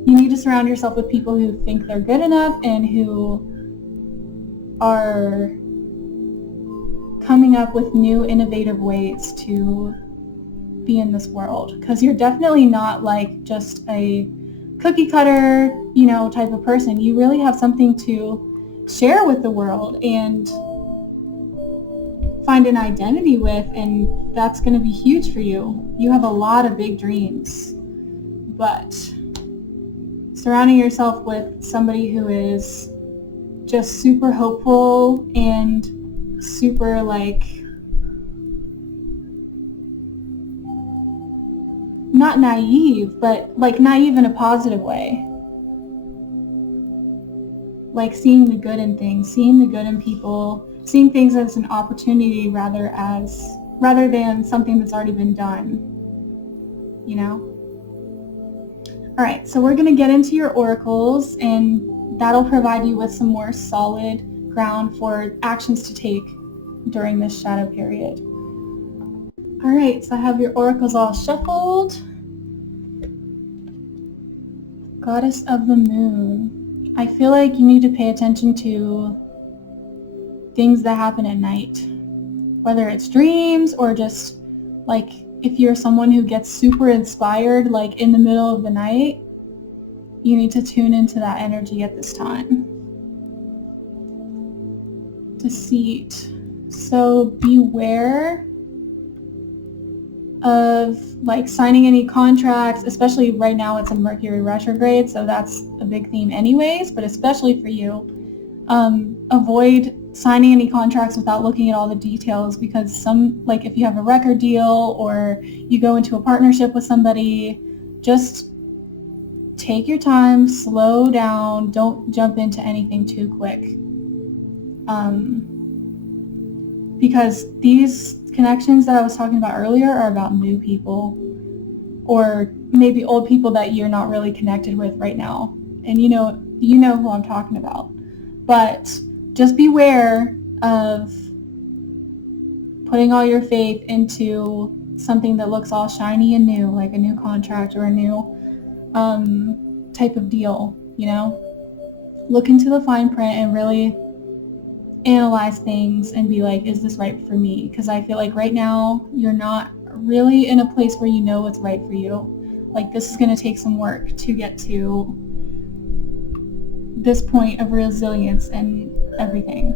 You need to surround yourself with people who think they're good enough and who are coming up with new innovative ways to be in this world. Because you're definitely not like just a cookie cutter, type of person. You really have something to share with the world and find an identity with, and that's going to be huge for you. You have a lot of big dreams, but surrounding yourself with somebody who is just super hopeful and super like, not naive, but like naive in a positive way. Like seeing the good in things, seeing the good in people, seeing things as an opportunity rather than something that's already been done, All right, so we're going to get into your oracles, and that'll provide you with some more solid ground for actions to take during this shadow period. All right, so I have your oracles all shuffled. Goddess of the Moon. I feel like you need to pay attention to things that happen at night, whether it's dreams or just like if you're someone who gets super inspired like in the middle of the night, you need to tune into that energy at this time. Deceit. So beware of like signing any contracts, especially right now it's a Mercury retrograde, so that's a big theme anyways, but especially for you, avoid signing any contracts without looking at all the details, because like if you have a record deal or you go into a partnership with somebody, just take your time, slow down, don't jump into anything too quick. Because these connections that I was talking about earlier are about new people, or maybe old people that you're not really connected with right now. And you know who I'm talking about. But just beware of putting all your faith into something that looks all shiny and new, like a new contract or a new type of deal, Look into the fine print and really analyze things and be like, is this right for me? Because I feel like right now you're not really in a place where you know what's right for you. Like this is going to take some work to get to this point of resilience and everything.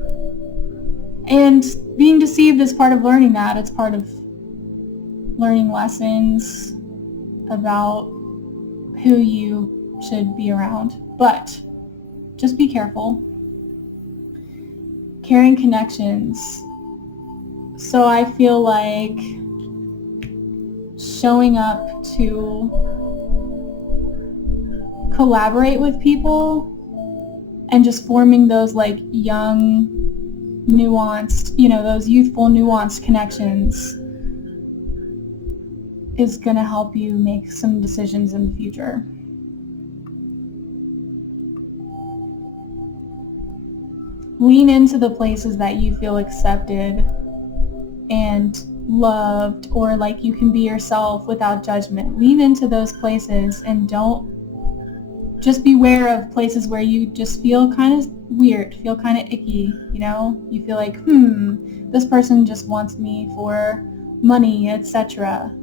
And being deceived is part of learning that. It's part of learning lessons about who you should be around. But just be careful. Carrying connections. So I feel like showing up to collaborate with people and just forming those like young nuanced, those youthful, nuanced connections is going to help you make some decisions in the future. Lean into the places that you feel accepted and loved, or like you can be yourself without judgment. Lean into those places and just beware of places where you just feel kind of weird, feel kind of icky, You feel like, this person just wants me for money, etc.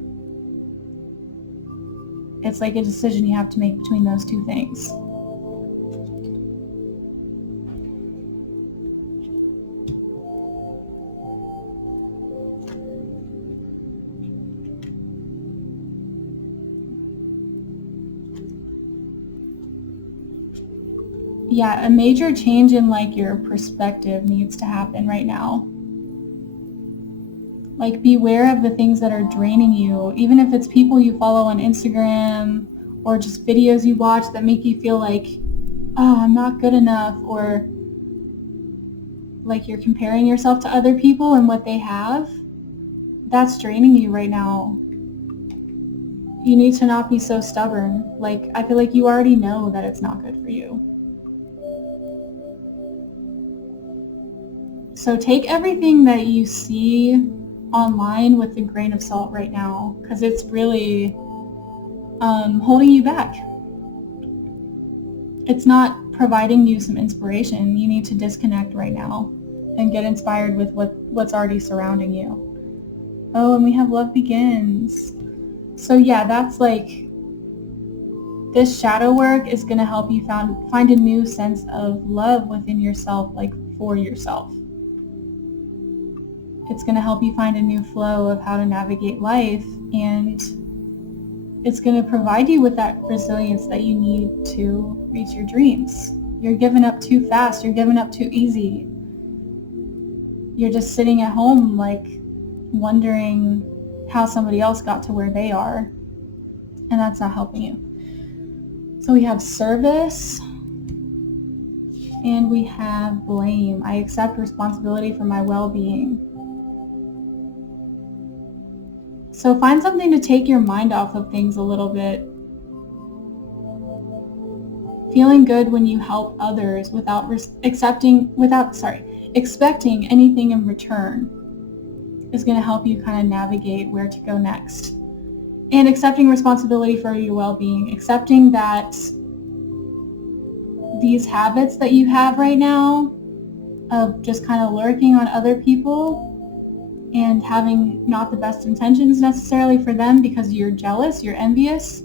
It's like a decision you have to make between those two things. Yeah, a major change in like your perspective needs to happen right now. Like, beware of the things that are draining you, even if it's people you follow on Instagram or just videos you watch that make you feel like, oh, I'm not good enough, or like you're comparing yourself to other people and what they have. That's draining you right now. You need to not be so stubborn. Like, I feel like you already know that it's not good for you. So take everything that you see online with a grain of salt right now, because it's really holding you back. It's not providing you some inspiration. You need to disconnect right now and get inspired with what's already surrounding you. Oh, and we have love begins. So yeah, that's like, this shadow work is going to help you find a new sense of love within yourself, like for yourself. It's going to help you find a new flow of how to navigate life, and it's going to provide you with that resilience that you need to reach your dreams. You're giving up too fast. You're giving up too easy. You're just sitting at home like wondering how somebody else got to where they are, and that's not helping you. So we have service, and we have blame. I accept responsibility for my well-being. So find something to take your mind off of things a little bit. Feeling good when you help others without expecting anything in return is going to help you kind of navigate where to go next. And accepting responsibility for your well-being, accepting that these habits that you have right now of just kind of lurking on other people and having not the best intentions necessarily for them because you're jealous, you're envious,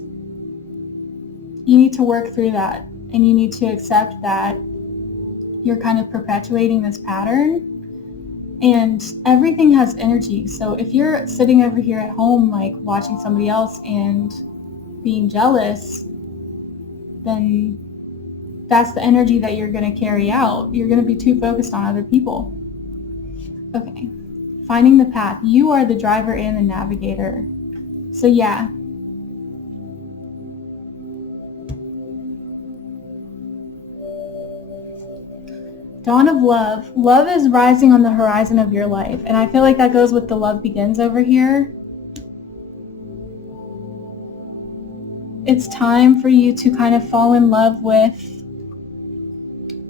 you need to work through that, and you need to accept that you're kind of perpetuating this pattern, and everything has energy. So if you're sitting over here at home like watching somebody else and being jealous, then that's the energy that you're going to carry out. You're going to be too focused on other people. Okay. Finding the path. You are the driver and the navigator. So yeah. Dawn of love. Love is rising on the horizon of your life. And I feel like that goes with the love begins over here. It's time for you to kind of fall in love with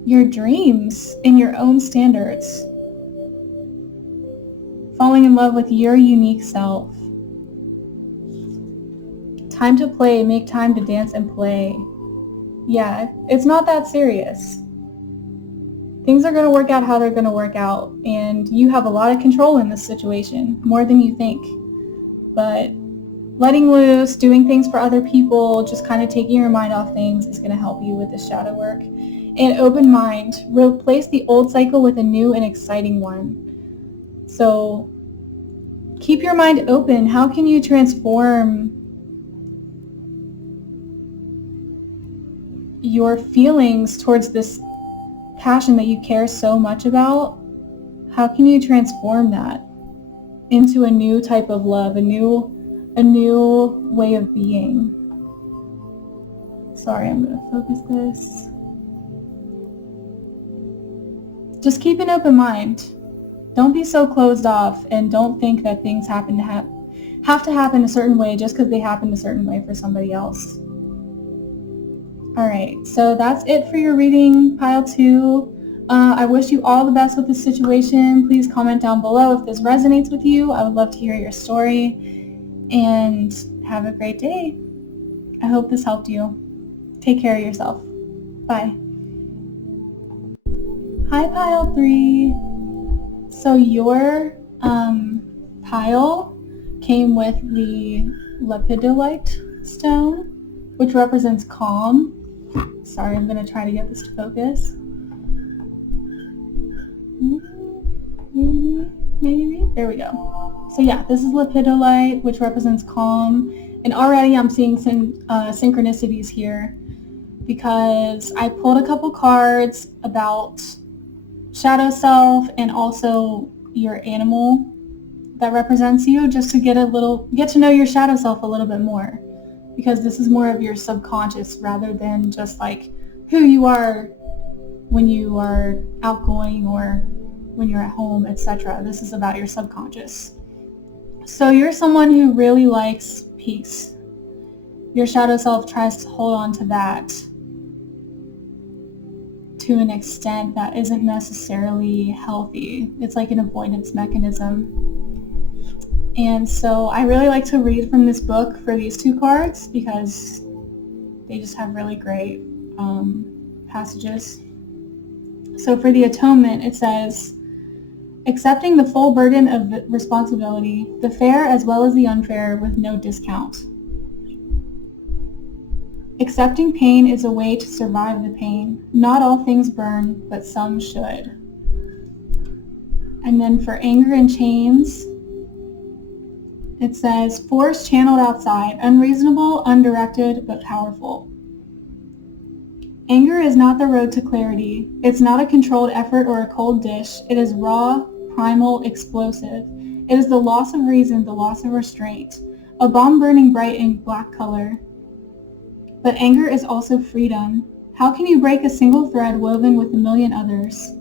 your dreams and your own standards. Falling in love with your unique self. Time to play. Make time to dance and play. Yeah, it's not that serious. Things are going to work out how they're going to work out, and you have a lot of control in this situation, more than you think. But letting loose, doing things for other people, just kind of taking your mind off things is going to help you with this shadow work. And open mind. Replace the old cycle with a new and exciting one. So keep your mind open. How can you transform your feelings towards this passion that you care so much about? How can you transform that into a new type of love, a new way of being? Sorry, I'm going to focus this. Just keep an open mind. Don't be so closed off, and don't think that things have to happen a certain way just because they happen a certain way for somebody else. All right, so that's it for your reading, pile 2. I wish you all the best with this situation. Please comment down below if this resonates with you. I would love to hear your story, and have a great day. I hope this helped you. Take care of yourself. Bye. Hi, pile 3. So your pile came with the lepidolite stone, which represents calm. Sorry, I'm going to try to get this to focus. Maybe. There we go. So yeah, this is lepidolite, which represents calm. And already I'm seeing some synchronicities here, because I pulled a couple cards about shadow self and also your animal that represents you, just to get to know your shadow self a little bit more, because this is more of your subconscious rather than just like who you are when you are outgoing or when you're at home, etc. This is about your subconscious. So you're someone who really likes peace. Your shadow self tries to hold on to that to an extent that isn't necessarily healthy. It's like an avoidance mechanism. And so I really like to read from this book for these 2 cards, because they just have really great passages. So for the atonement, it says, accepting the full burden of responsibility, the fair as well as the unfair, with no discount. Accepting pain is a way to survive the pain. Not all things burn, but some should. And then for anger and chains, it says, force channeled outside, unreasonable, undirected, but powerful. Anger is not the road to clarity. It's not a controlled effort or a cold dish. It is raw, primal, explosive. It is the loss of reason, the loss of restraint. A bomb burning bright in black color. But anger is also freedom. How can you break a single thread woven with a million others?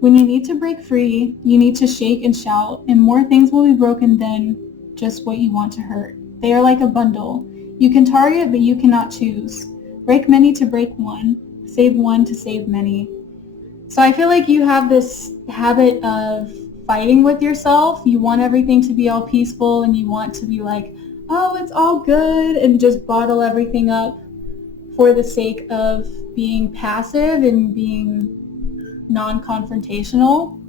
When you need to break free, you need to shake and shout, and more things will be broken than just what you want to hurt. They are like a bundle. You can target, but you cannot choose. Break many to break one. Save one to save many. So I feel like you have this habit of fighting with yourself. You want everything to be all peaceful, and you want to be like, oh, it's all good, and just bottle everything up for the sake of being passive and being non-confrontational.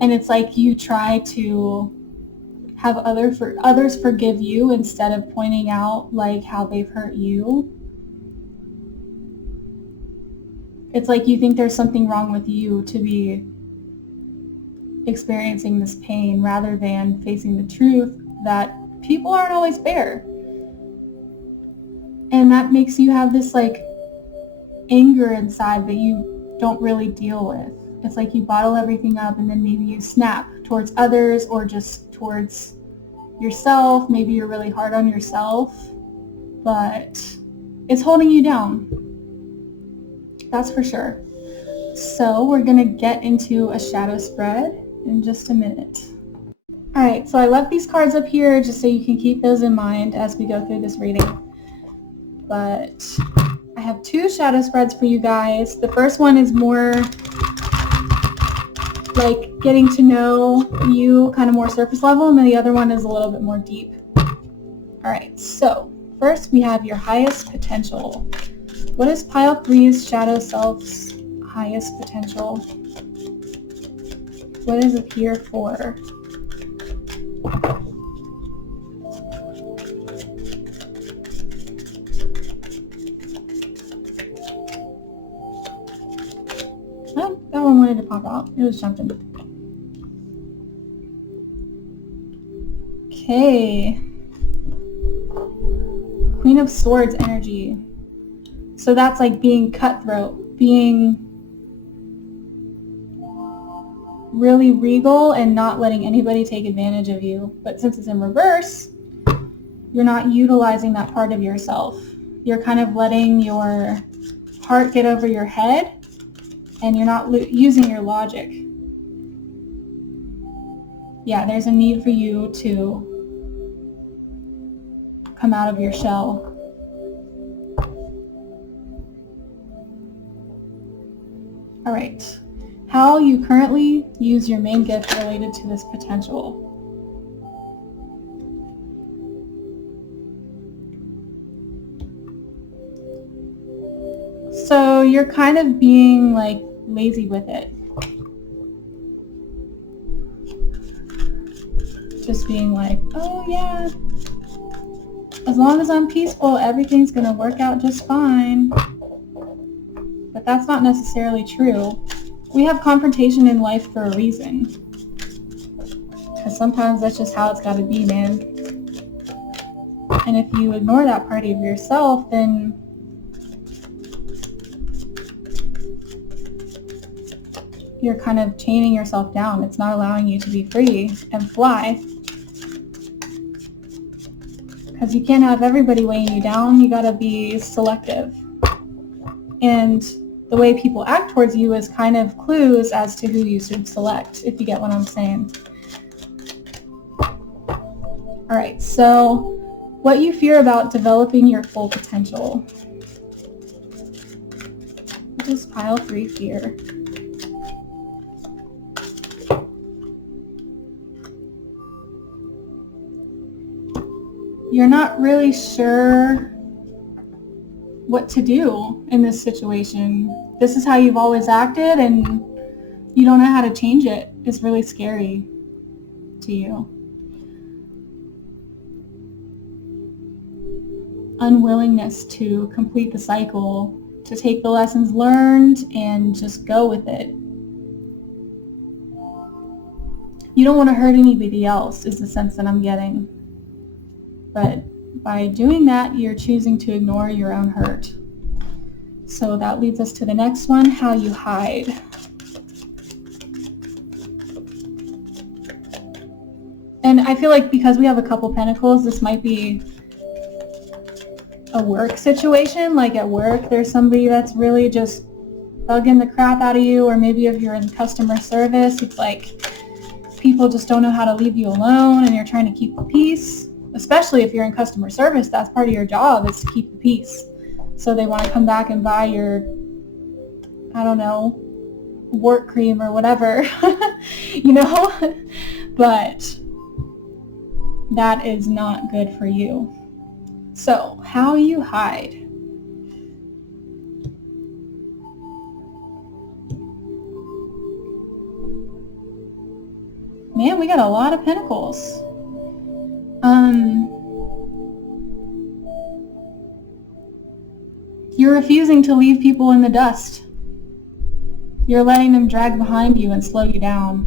And it's like you try to have others forgive you instead of pointing out like how they've hurt you. It's like you think there's something wrong with you to be experiencing this pain, rather than facing the truth that people aren't always fair. And that makes you have this like anger inside that you don't really deal with. It's like you bottle everything up, and then maybe you snap towards others or just towards yourself. Maybe you're really hard on yourself, but it's holding you down. That's for sure. So we're going to get into a shadow spread in just a minute. Alright, so I left these cards up here just so you can keep those in mind as we go through this reading. But I have 2 shadow spreads for you guys. The first one is more like getting to know you, kind of more surface level, and then the other one is a little bit more deep. Alright, so first we have your highest potential. What is pile 3's shadow self's highest potential? What is it here for? Oh, that one wanted to pop out. It was jumping. Okay. Queen of Swords energy. So that's like being cutthroat, being really regal and not letting anybody take advantage of you. But since it's in reverse, you're not utilizing that part of yourself. You're kind of letting your heart get over your head and you're not using your logic. Yeah, there's a need for you to come out of your shell. All right. How you currently use your main gift related to this potential. So you're kind of being like lazy with it. Just being like, oh yeah, as long as I'm peaceful, everything's gonna work out just fine. But that's not necessarily true. We have confrontation in life for a reason. Because sometimes that's just how it's gotta be, man. And if you ignore that part of yourself, then you're kind of chaining yourself down. It's not allowing you to be free and fly. Because you can't have everybody weighing you down. You gotta be selective. And the way people act towards you is kind of clues as to who you should select, if you get what I'm saying. All right, so what you fear about developing your full potential. Just pile 3 fear. You're not really sure what to do in this situation. This is how you've always acted and you don't know how to change it. It's really scary to you. Unwillingness to complete the cycle, to take the lessons learned and just go with it. You don't want to hurt anybody else is the sense that I'm getting. But by doing that, you're choosing to ignore your own hurt. So that leads us to the next one, how you hide. And I feel like because we have a couple pentacles, this might be a work situation. Like at work, there's somebody that's really just bugging the crap out of you, or maybe if you're in customer service, it's like people just don't know how to leave you alone and you're trying to keep the peace. Especially if you're in customer service, that's part of your job is to keep the peace. So they want to come back and buy your, I don't know, work cream or whatever, you know? But that is not good for you. So how you hide. Man, we got a lot of pentacles. You're refusing to leave people in the dust. You're letting them drag behind you and slow you down.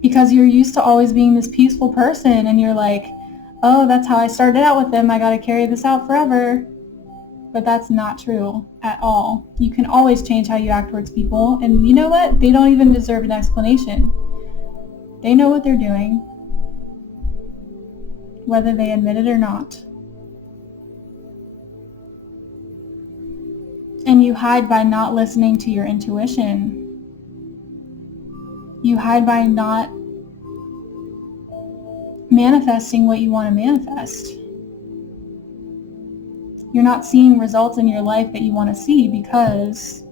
Because you're used to always being this peaceful person and you're like, oh, that's how I started out with them. I got to carry this out forever. But that's not true at all. You can always change how you act towards people. And you know what? They don't even deserve an explanation. They know what they're doing, whether they admit it or not. And you hide by not listening to your intuition. You hide by not manifesting what you want to manifest. You're not seeing results in your life that you want to see because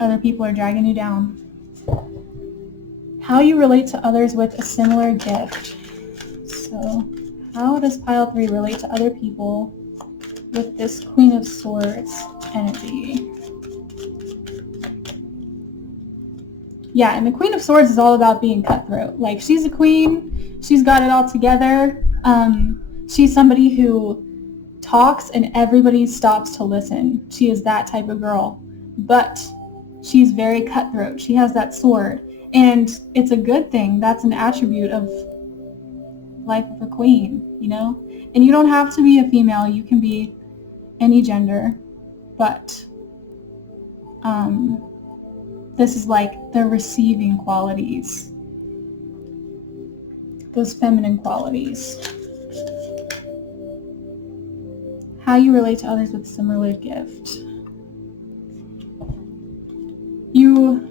other people are dragging you down. How you relate to others with a similar gift. So, how does pile 3 relate to other people with this Queen of Swords energy? Yeah, and the Queen of Swords is all about being cutthroat. Like, she's a queen. She's got it all together. She's somebody who talks and everybody stops to listen. She is that type of girl. But she's very cutthroat. She has that sword. And it's a good thing. That's an attribute of life of a queen, you know? And you don't have to be a female. You can be any gender. But this is like the receiving qualities. Those feminine qualities. how you relate to others with similar gift. You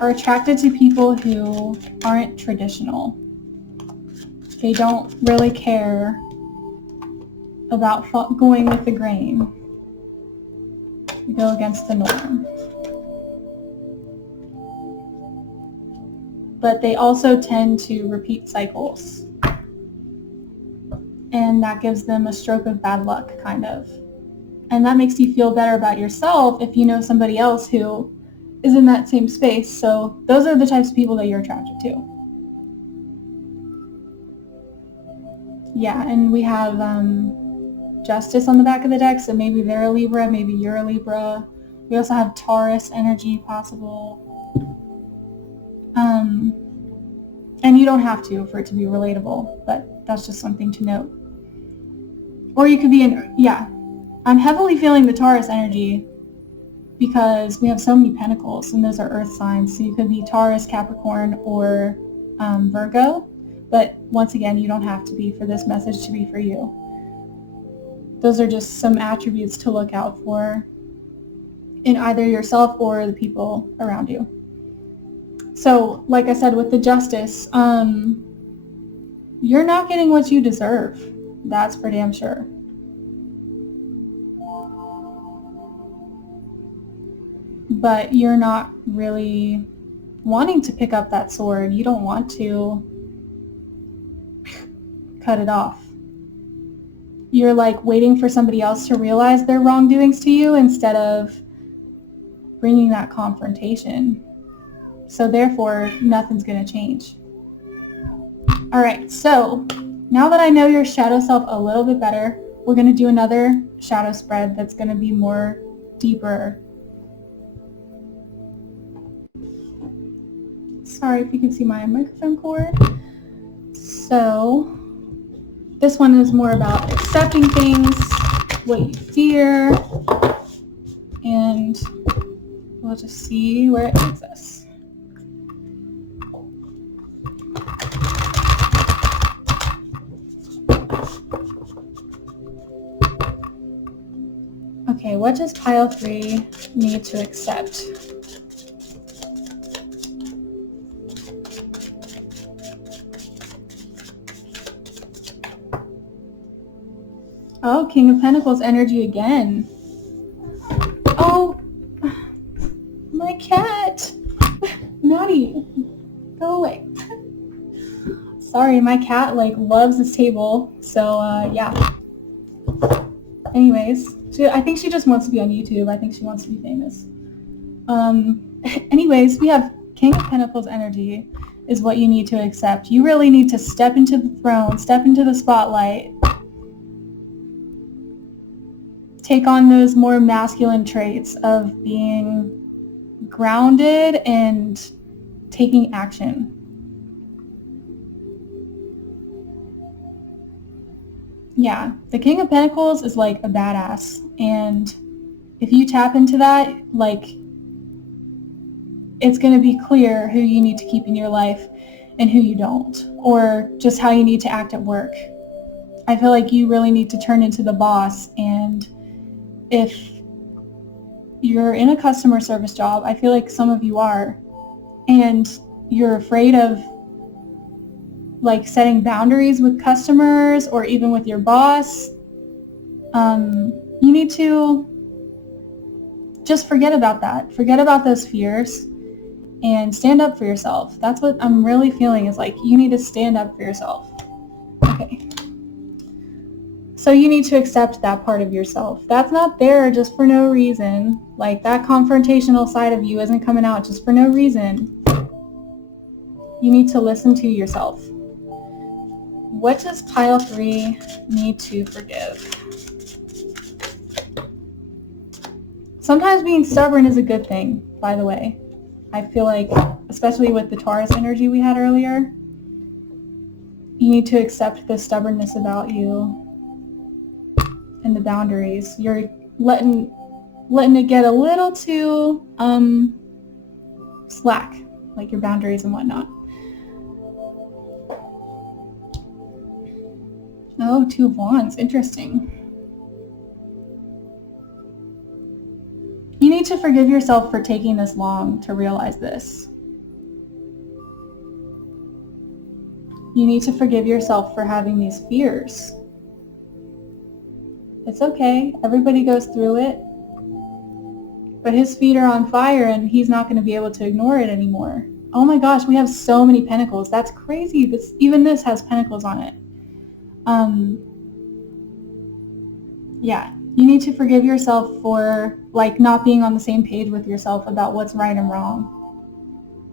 are attracted to people who aren't traditional. They don't really care about going with the grain. They go against the norm. But they also tend to repeat cycles. And that gives them a stroke of bad luck, kind of. And that makes you feel better about yourself if you know somebody else who is in that same space. So those are the types of people that you're attracted to. Yeah, and we have Justice on the back of the deck, so maybe they're a Libra, maybe you're a Libra. We also have Taurus energy possible. And you don't have to for it to be relatable, but that's just something to note. Or you could be I'm heavily feeling the Taurus energy because we have so many pentacles, and those are earth signs. So you could be Taurus, Capricorn, or Virgo. But once again, you don't have to be for this message to be for you. Those are just some attributes to look out for in either yourself or the people around you. So, like I said, with the Justice, you're not getting what you deserve. That's for damn sure. But you're not really wanting to pick up that sword. You don't want to cut it off. You're like waiting for somebody else to realize their wrongdoings to you instead of bringing that confrontation. So therefore, nothing's going to change. All right, so now that I know your shadow self a little bit better, we're going to do another shadow spread that's going to be more deeper. Sorry if you can see my microphone cord. So this one is more about accepting things, what you fear, and we'll just see where it takes us. Okay, what does pile 3 need to accept? Oh, King of Pentacles energy again. Oh, my cat. Maddie, go away. Sorry, my cat loves this table. So yeah. Anyways, I think she just wants to be on YouTube. I think she wants to be famous. Anyways, we have King of Pentacles energy is what you need to accept. You really need to step into the throne, step into the spotlight. Take on those more masculine traits of being grounded and taking action. Yeah, the King of Pentacles is like a badass, and if you tap into that, it's going to be clear who you need to keep in your life and who you don't, or just how you need to act at work. I feel like you really need to turn into the boss, and if you're in a customer service job, I feel like some of you are, and you're afraid of setting boundaries with customers or even with your boss, you need to just forget about that. Forget about those fears and stand up for yourself. That's what I'm really feeling is you need to stand up for yourself. Okay. So you need to accept that part of yourself. That's not there just for no reason. That confrontational side of you isn't coming out just for no reason. You need to listen to yourself. What does pile 3 need to forgive? Sometimes being stubborn is a good thing, by the way. I feel like, especially with the Taurus energy we had earlier, you need to accept the stubbornness about you and the boundaries. You're letting it get a little too slack, your boundaries and whatnot. Oh, Two of Wands. Interesting. You need to forgive yourself for taking this long to realize this. You need to forgive yourself for having these fears. It's okay. Everybody goes through it. But his feet are on fire and he's not going to be able to ignore it anymore. Oh my gosh, we have so many pentacles. That's crazy. Even this has pentacles on it. Yeah, you need to forgive yourself for like not being on the same page with yourself about what's right and wrong.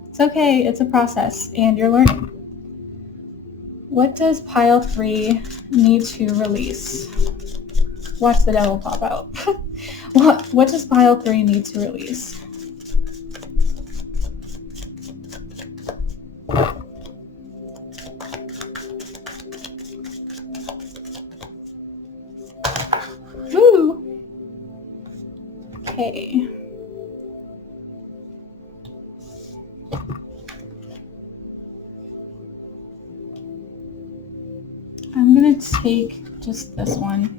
It's okay. It's a process and you're learning. What does pile 3 need to release? Watch the devil pop out. What does pile 3 need to release? Woo! Okay. I'm gonna take just this one.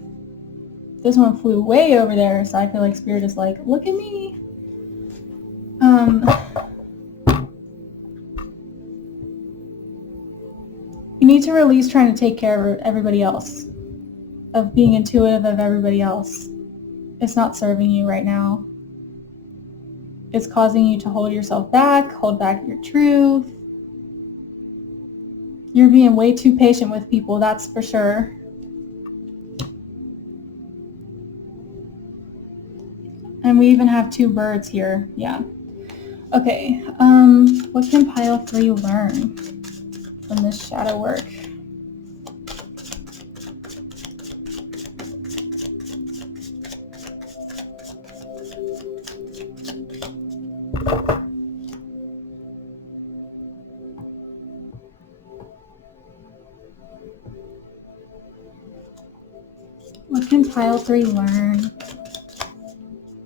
This one flew way over there, so I feel like Spirit is like, look at me. You need to release trying to take care of everybody else, of being intuitive of everybody else. It's not serving you right now. It's causing you to hold yourself back, hold back your truth. You're being way too patient with people, that's for sure. And we even have 2 birds here. Yeah. Okay. What can pile 3 learn from this shadow work? What can pile 3 learn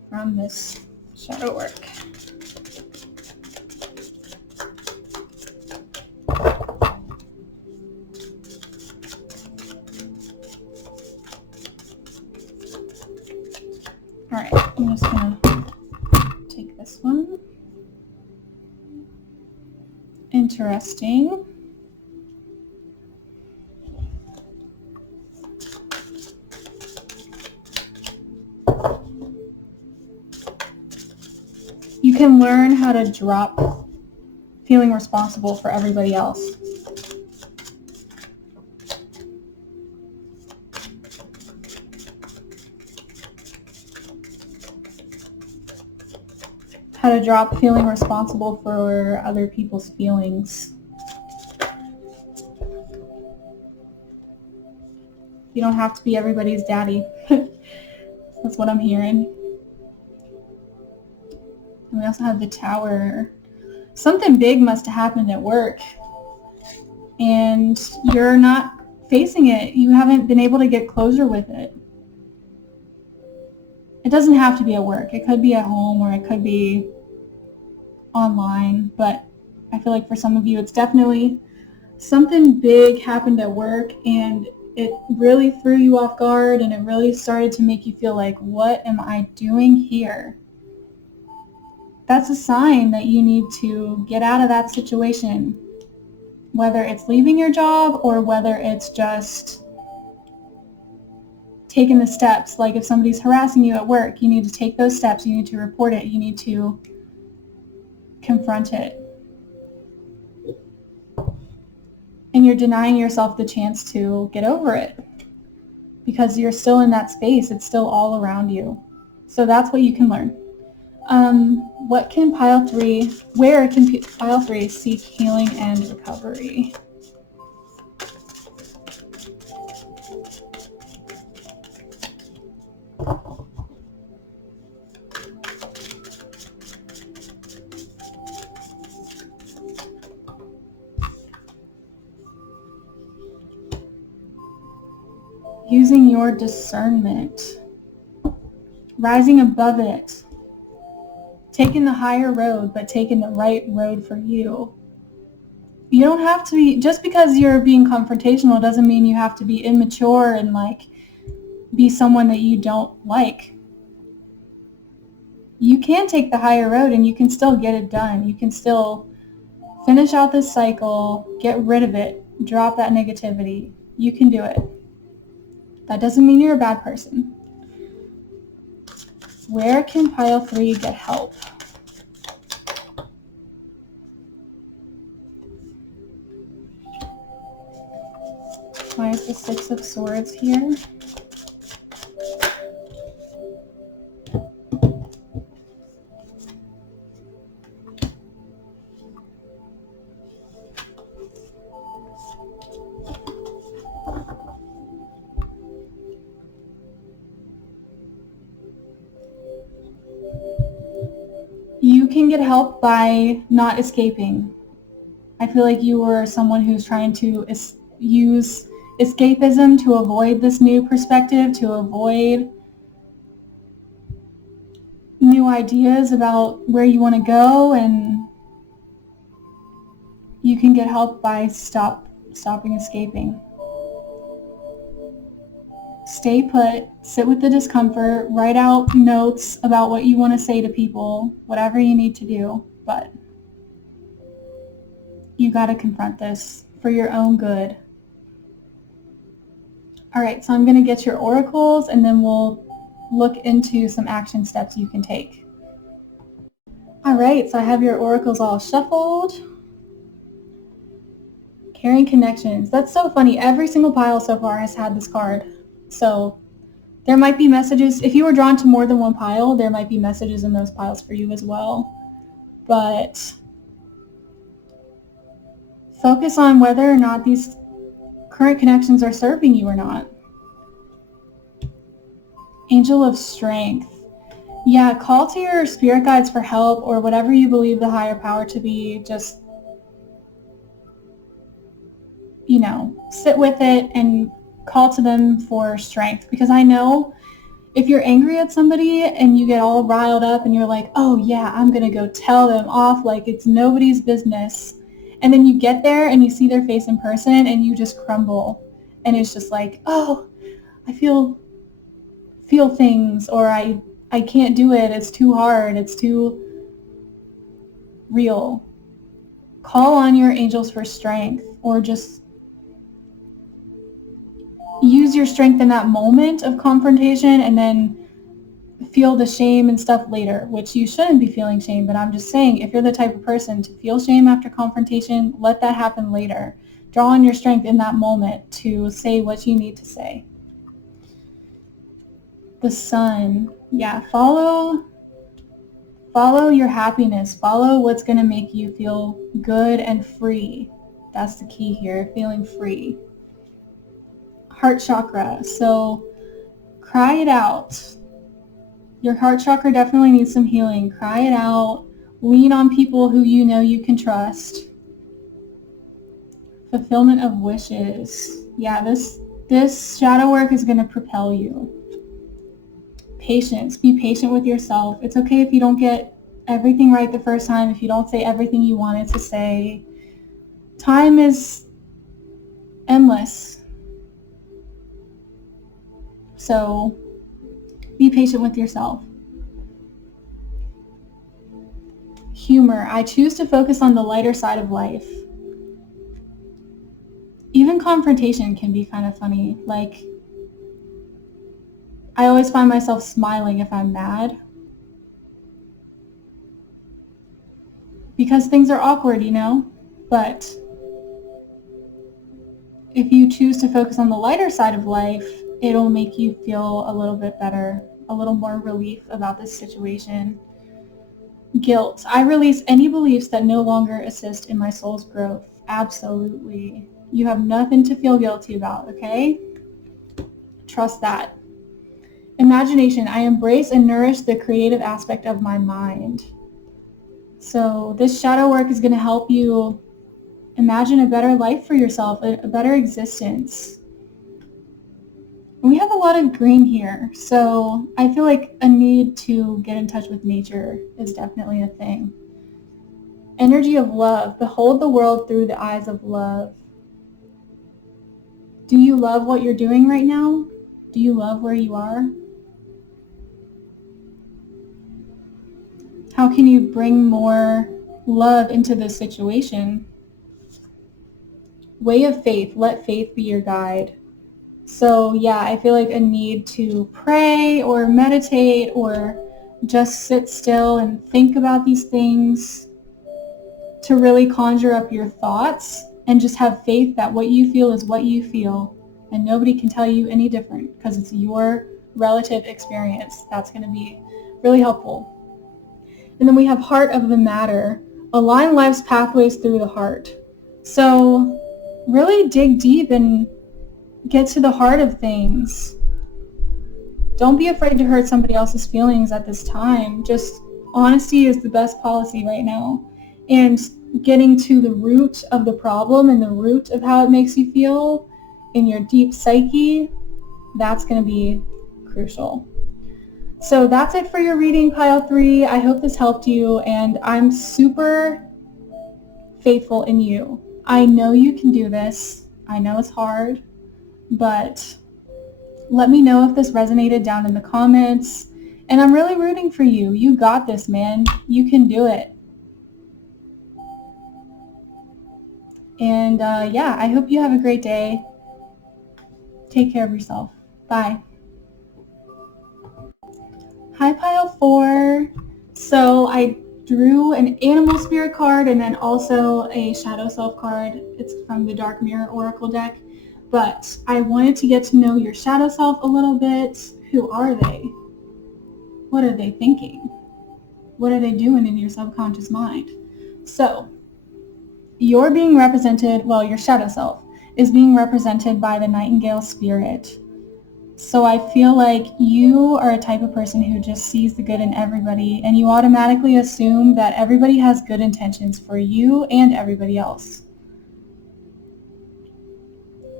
from this shadow work? Alright, I'm just gonna take this one. Interesting. You can learn how to drop feeling responsible for everybody else. How to drop feeling responsible for other people's feelings. You don't have to be everybody's daddy. That's what I'm hearing. And we also have the Tower. Something big must have happened at work. And you're not facing it. You haven't been able to get closure with it. It doesn't have to be at work. It could be at home or it could be online. But I feel like for some of you, it's definitely something big happened at work and it really threw you off guard and it really started to make you feel like, what am I doing here? That's a sign that you need to get out of that situation, whether it's leaving your job or whether it's just taking the steps. Like if somebody's harassing you at work, you need to take those steps. You need to report it. You need to confront it. And you're denying yourself the chance to get over it because you're still in that space. It's still all around you. So that's what you can learn. What can pile 3, where can pile 3 seek healing and recovery? Using your discernment, rising above it, taking the higher road, but taking the right road for you. You don't have to be, just because you're being confrontational doesn't mean you have to be immature and like be someone that you don't like. You can take the higher road and you can still get it done. You can still finish out this cycle, get rid of it, drop that negativity. You can do it. That doesn't mean you're a bad person. Where can pile 3 get help? Why is the 6 of Swords here? You can get help by not escaping. I feel like you were someone who's trying to use escapism to avoid this new perspective, to avoid new ideas about where you want to go, and you can get help by stopping escaping. Stay put, sit with the discomfort, write out notes about what you want to say to people, whatever you need to do, but you got to confront this for your own good. All right, so I'm going to get your oracles and then we'll look into some action steps you can take. All right, so I have your oracles all shuffled. Carrying connections. That's so funny. Every single pile so far has had this card. So there might be messages. If you were drawn to more than one pile, there might be messages in those piles for you as well. But focus on whether or not these current connections are serving you or not. Angel of Strength. Yeah, call to your spirit guides for help or whatever you believe the higher power to be. Just, sit with it and call to them for strength. Because I know if you're angry at somebody and you get all riled up and you're like, oh yeah, I'm going to go tell them off like it's nobody's business. And then you get there and you see their face in person and you just crumble. And it's just like, oh, I feel things, or I can't do it. It's too hard. It's too real. Call on your angels for strength, or just use your strength in that moment of confrontation and then feel the shame and stuff later, which you shouldn't be feeling shame, but I'm just saying, if you're the type of person to feel shame after confrontation, let that happen later. Draw on your strength in that moment to say what you need to say. The Sun. Yeah, follow your happiness. Follow what's going to make you feel good and free. That's the key here, feeling free. Heart chakra. So cry it out. Your heart chakra definitely needs some healing. Cry it out. Lean on people who you know you can trust. Fulfillment of wishes. Yeah, this shadow work is going to propel you. Patience. Be patient with yourself. It's okay if you don't get everything right the first time, if you don't say everything you wanted to say. Time is endless. So be patient with yourself. Humor. I choose to focus on the lighter side of life. Even confrontation can be kind of funny. Like, I always find myself smiling if I'm mad. Because things are awkward, But if you choose to focus on the lighter side of life, it'll make you feel a little bit better, a little more relief about this situation. Guilt. I release any beliefs that no longer assist in my soul's growth. Absolutely. You have nothing to feel guilty about, okay? Trust that. Imagination. I embrace and nourish the creative aspect of my mind. So this shadow work is going to help you imagine a better life for yourself, a better existence. We have a lot of green here, so I feel like a need to get in touch with nature is definitely a thing. Energy of love. Behold the world through the eyes of love. Do you love what you're doing right now? Do you love where you are? How can you bring more love into this situation? Way of faith. Let faith be your guide. So yeah, I feel like a need to pray or meditate or just sit still and think about these things to really conjure up your thoughts and just have faith that what you feel is what you feel and nobody can tell you any different because it's your relative experience. That's going to be really helpful. And then we have heart of the matter. Align life's pathways through the heart. So really dig deep and get to the heart of things. Don't be afraid to hurt somebody else's feelings at this time. Just honesty is the best policy right now. And getting to the root of the problem and the root of how it makes you feel in your deep psyche, that's going to be crucial. So that's it for your reading, pile 3. I hope this helped you, and I'm super faithful in you. I know you can do this. I know it's hard, but let me know if this resonated down in the comments. And I'm really rooting for you. You got this, man. You can do it. And yeah, I hope you have a great day. Take care of yourself. Bye. Hi, pile 4. So I drew an animal spirit card and then also a shadow self card. It's from the Dark Mirror Oracle deck. But I wanted to get to know your shadow self a little bit. Who are they? What are they thinking? What are they doing in your subconscious mind? So you're being represented, well, your shadow self is being represented by the Nightingale spirit. So I feel like you are a type of person who just sees the good in everybody, and you automatically assume that everybody has good intentions for you and everybody else.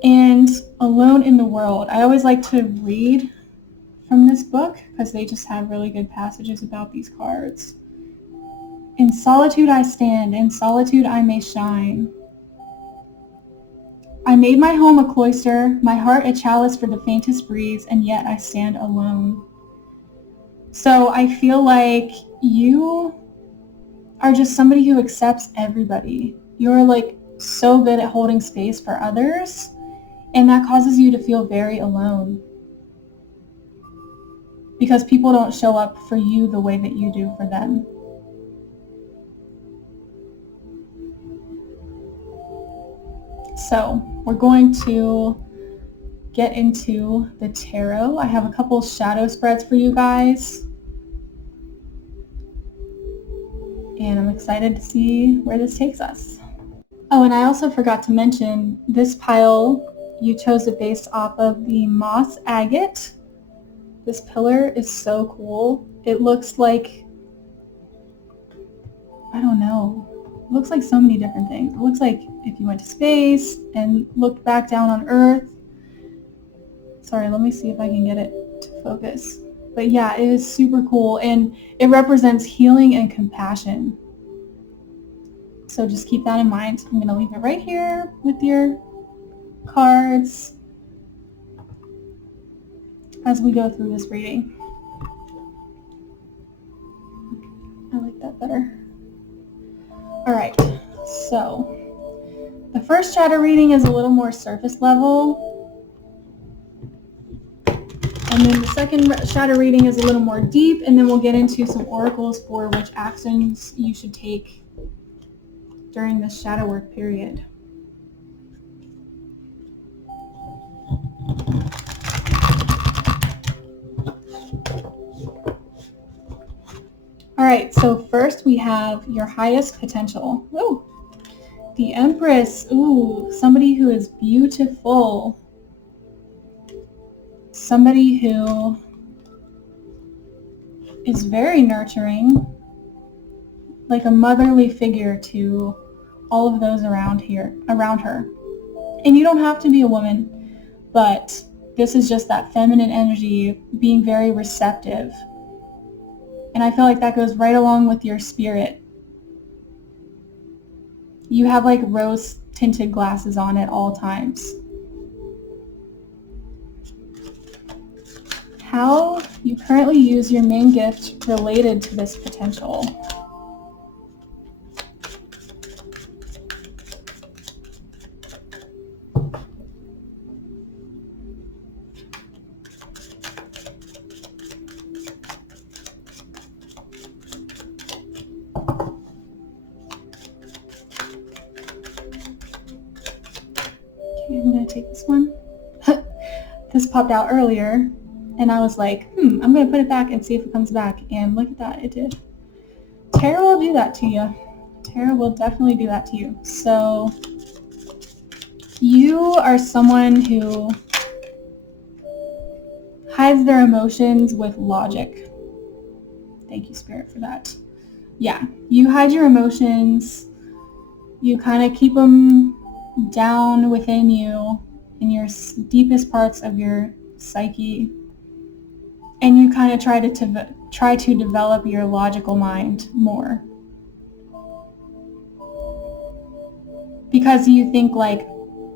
And Alone in the World. I always like to read from this book because they just have really good passages about these cards. In solitude I stand, in solitude I may shine. I made my home a cloister, my heart a chalice for the faintest breeze, and yet I stand alone. So I feel like you are just somebody who accepts everybody. You're like so good at holding space for others, and that causes you to feel very alone because people don't show up for you the way that you do for them. So we're going to get into the tarot. I have a couple shadow spreads for you guys, and I'm excited to see where this takes us. Oh, and I also forgot to mention this pile, you chose it based off of the moss agate. This pillar is so cool. It looks like, I don't know, it looks like so many different things. It looks like if you went to space and looked back down on Earth. Sorry, let me see if I can get it to focus. But yeah, it is super cool, and it represents healing and compassion. So just keep that in mind. I'm going to leave it right here with your cards as we go through this reading. I like that better. Alright, so the first shadow reading is a little more surface level, and then the second shadow reading is a little more deep, and then we'll get into some oracles for which actions you should take during this shadow work period. Alright, so first we have your highest potential. Ooh, the Empress. Ooh, somebody who is beautiful. Somebody who is very nurturing, like a motherly figure to all of those around her. And you don't have to be a woman, but this is just that feminine energy being very receptive. And I feel like that goes right along with your spirit. You have like rose tinted glasses on at all times. How you currently use your main gift related to this potential. Okay, I'm gonna take this one. This popped out earlier, and I was like, I'm gonna put it back and see if it comes back, and look at that, it did. Tarot will do that to you. Tarot will definitely do that to you. So, you are someone who hides their emotions with logic. Thank you, Spirit, for that. Yeah, you hide your emotions. You kind of keep them down within you in your deepest parts of your psyche, and you kind of try to develop your logical mind more, because you think like,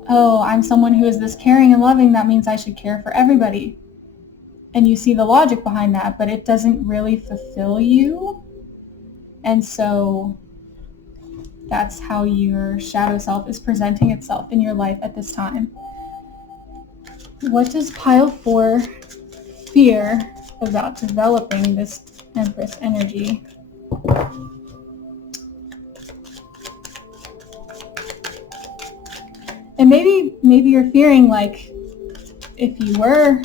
oh, I'm someone who is this caring and loving, that means I should care for everybody, and you see the logic behind that, but it doesn't really fulfill you, and so that's how your shadow self is presenting itself in your life at this time. What does pile 4 fear about developing this Empress energy? And maybe you're fearing like, if you were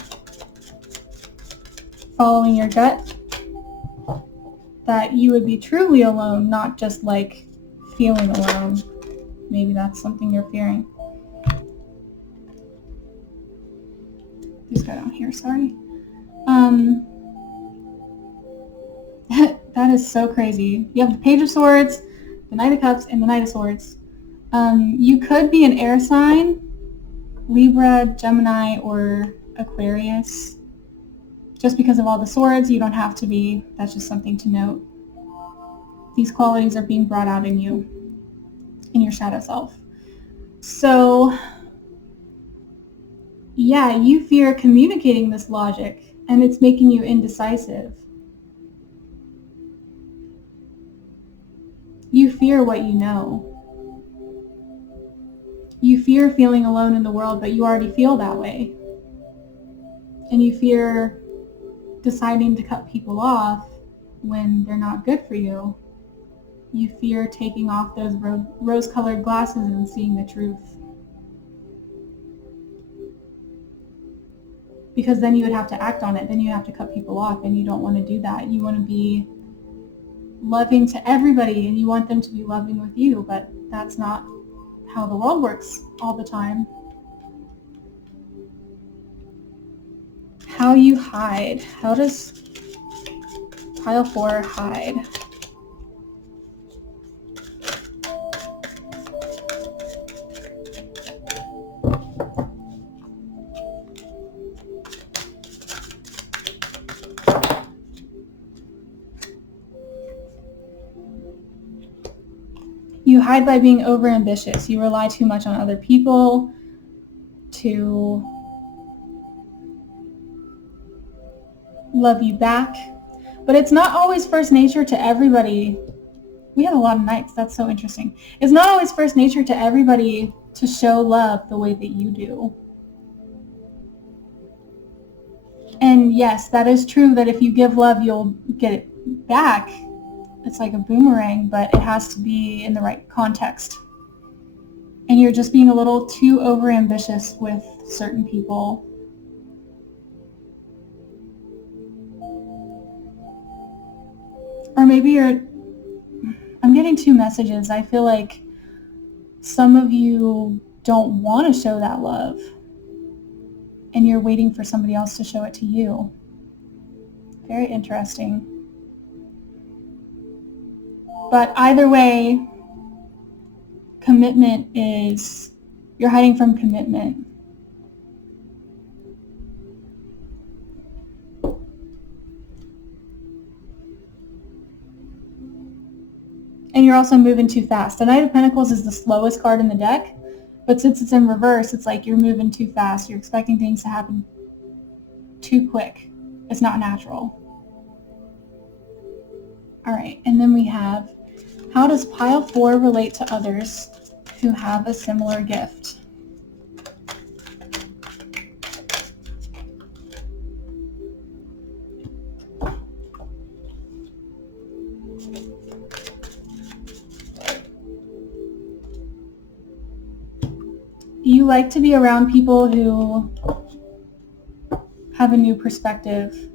following your gut, that you would be truly alone, not just like feeling alone. Maybe that's something you're fearing. Just go down here, sorry. That is so crazy. You have the Page of Swords, the Knight of Cups, and the Knight of Swords. You could be an air sign, Libra, Gemini, or Aquarius. Just because of all the swords, you don't have to be. That's just something to note. These qualities are being brought out in you, in your shadow self. So, yeah, you fear communicating this logic, and it's making you indecisive. You fear what you know. You fear feeling alone in the world, but you already feel that way. And you fear deciding to cut people off when they're not good for you. You fear taking off those rose-colored glasses and seeing the truth. Because then you would have to act on it. Then you have to cut people off, and you don't want to do that. You want to be loving to everybody, and you want them to be loving with you, but that's not how the world works all the time. How you hide. How does pile 4 hide? You hide by being overambitious. You rely too much on other people to love you back. But it's not always first nature to everybody. We have a lot of knights. That's so interesting. It's not always first nature to everybody to show love the way that you do. And yes, that is true that if you give love, you'll get it back. It's like a boomerang, but it has to be in the right context. And you're just being a little too overambitious with certain people. Or maybe I'm getting 2 messages. I feel like some of you don't want to show that love, and you're waiting for somebody else to show it to you. Very interesting. But either way, commitment is, you're hiding from commitment. And you're also moving too fast. The Knight of Pentacles is the slowest card in the deck, but since it's in reverse, it's like you're moving too fast. You're expecting things to happen too quick. It's not natural. All right, and then we have, how does pile 4 relate to others who have a similar gift? You like to be around people who have a new perspective,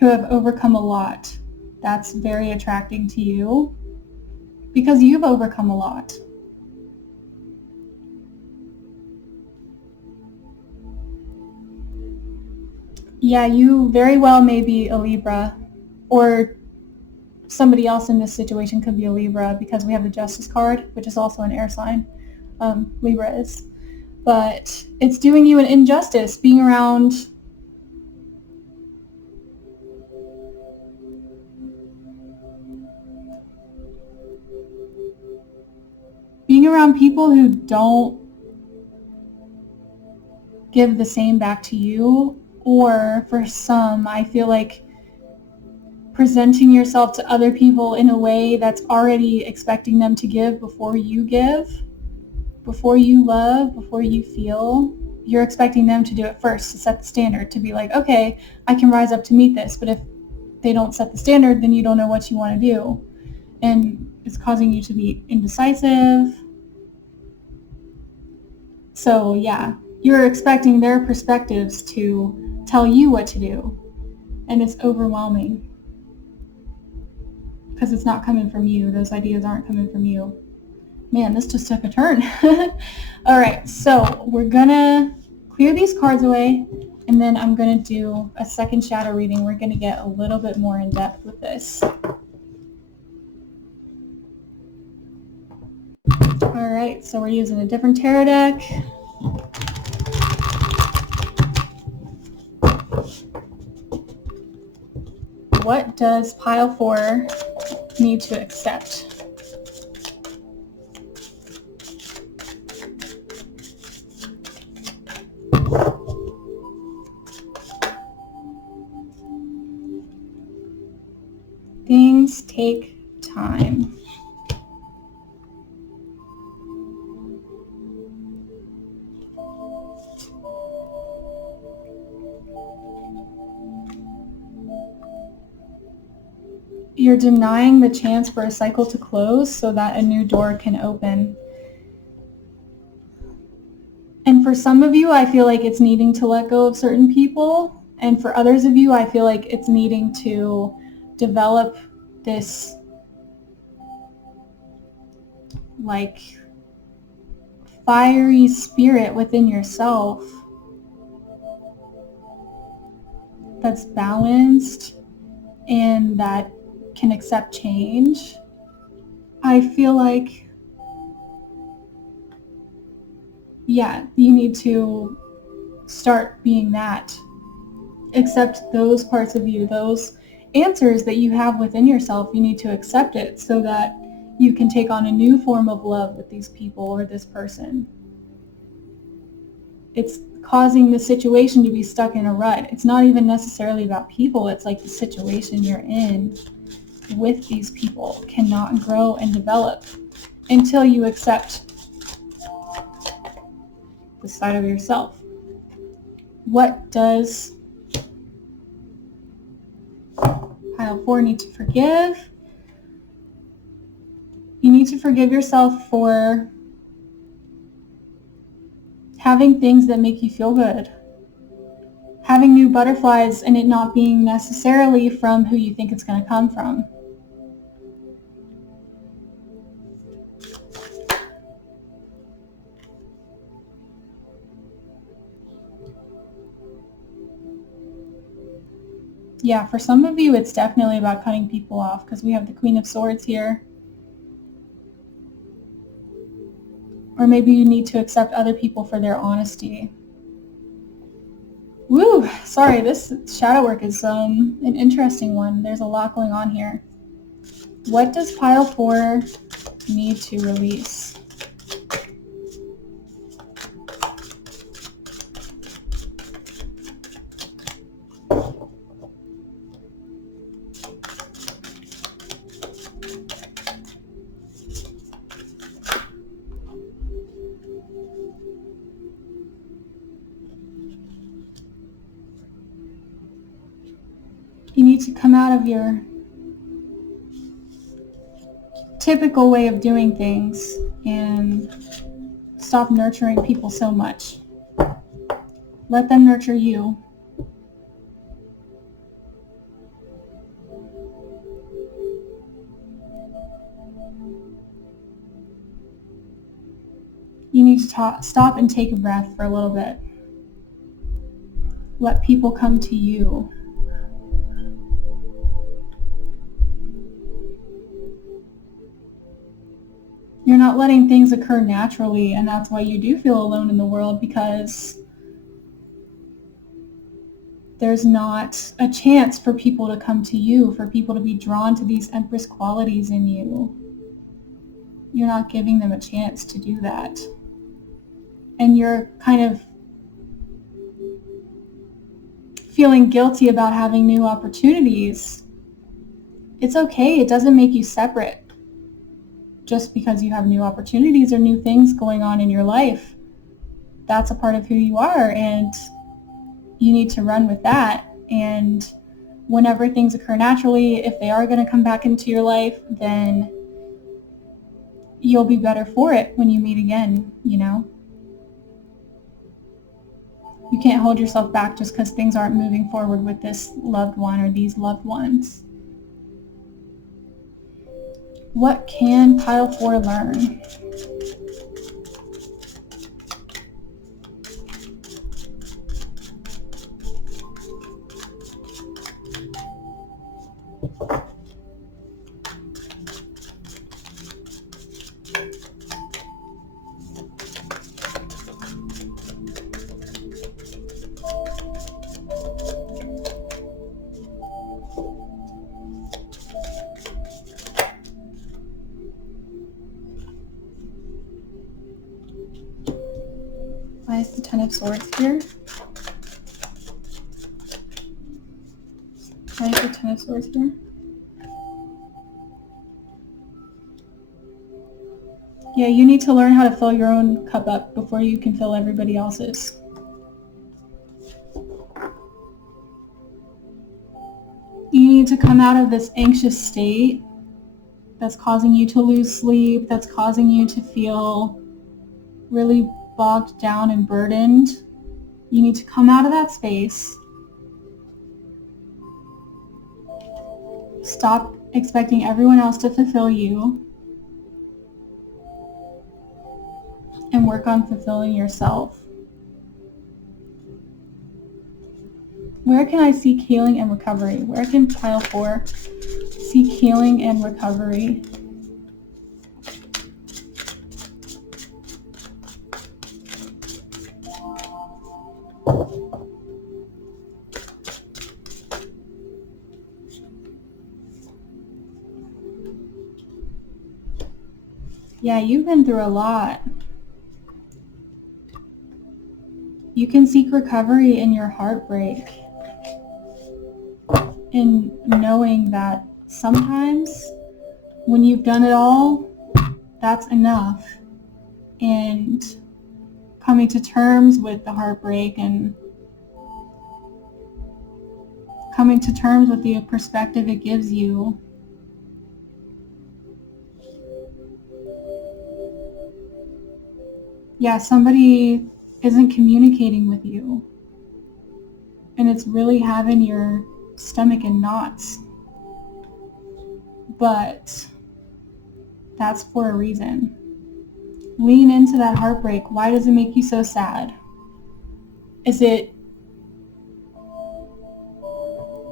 who have overcome a lot. That's very attracting to you because you've overcome a lot. Yeah, you very well may be a Libra, or somebody else in this situation could be a Libra because we have the Justice card, which is also an air sign. Libra is. But it's doing you an injustice being around people who don't give the same back to you, or for some, I feel like presenting yourself to other people in a way that's already expecting them to give, before you love, before you feel. You're expecting them to do it first, to set the standard, to be like, okay, I can rise up to meet this. But if they don't set the standard, then you don't know what you want to do. And it's causing you to be indecisive. So yeah, you're expecting their perspectives to tell you what to do. And it's overwhelming because it's not coming from you. Those ideas aren't coming from you. Man, this just took a turn. All right, so we're gonna clear these cards away, and then I'm gonna do a second shadow reading. We're gonna get a little bit more in depth with this. All right, so we're using a different tarot deck. What does pile 4 need to accept? Things take time. You're denying the chance for a cycle to close so that a new door can open. And for some of you, I feel like it's needing to let go of certain people. And for others of you, I feel like it's needing to develop this like fiery spirit within yourself that's balanced and that can accept change. I feel like, yeah, you need to start being that. Accept those parts of you, those answers that you have within yourself. You need to accept it so that you can take on a new form of love with these people or this person. It's causing the situation to be stuck in a rut. It's not even necessarily about people. It's like the situation you're in with these people cannot grow and develop until you accept the side of yourself. What does pile 4 need to forgive? You need to forgive yourself for having things that make you feel good. Having new butterflies and it not being necessarily from who you think it's going to come from. Yeah, for some of you, it's definitely about cutting people off because we have the Queen of Swords here. Or maybe you need to accept other people for their honesty. Woo! Sorry, this shadow work is an interesting one. There's a lot going on here. What does pile 4 need to release? You need to come out of your typical way of doing things and stop nurturing people so much. Let them nurture you. You need to stop and take a breath for a little bit. Let people come to you. You're not letting things occur naturally, and that's why you do feel alone in the world, because there's not a chance for people to come to you, for people to be drawn to these Empress qualities in you. You're not giving them a chance to do that. And you're kind of feeling guilty about having new opportunities. It's okay. It doesn't make you separate. Just because you have new opportunities or new things going on in your life, that's a part of who you are, and you need to run with that. And whenever things occur naturally, if they are going to come back into your life, then you'll be better for it when you meet again, you know? You can't hold yourself back just because things aren't moving forward with this loved one or these loved ones. What can pile 4 learn? Why is the 10 of Swords here? Why is the 10 of Swords here? Yeah, you need to learn how to fill your own cup up before you can fill everybody else's. You need to come out of this anxious state that's causing you to lose sleep, that's causing you to feel really bogged down and burdened. You need to come out of that space. Stop expecting everyone else to fulfill you and work on fulfilling yourself. Where can I seek healing and recovery? Where can pile 4 seek healing and recovery? Yeah, you've been through a lot. You can seek recovery in your heartbreak, in knowing that sometimes when you've done it all, that's enough. And coming to terms with the heartbreak and coming to terms with the perspective it gives you. Yeah, somebody isn't communicating with you, and it's really having your stomach in knots. But that's for a reason. Lean into that heartbreak. Why does it make you so sad? Is it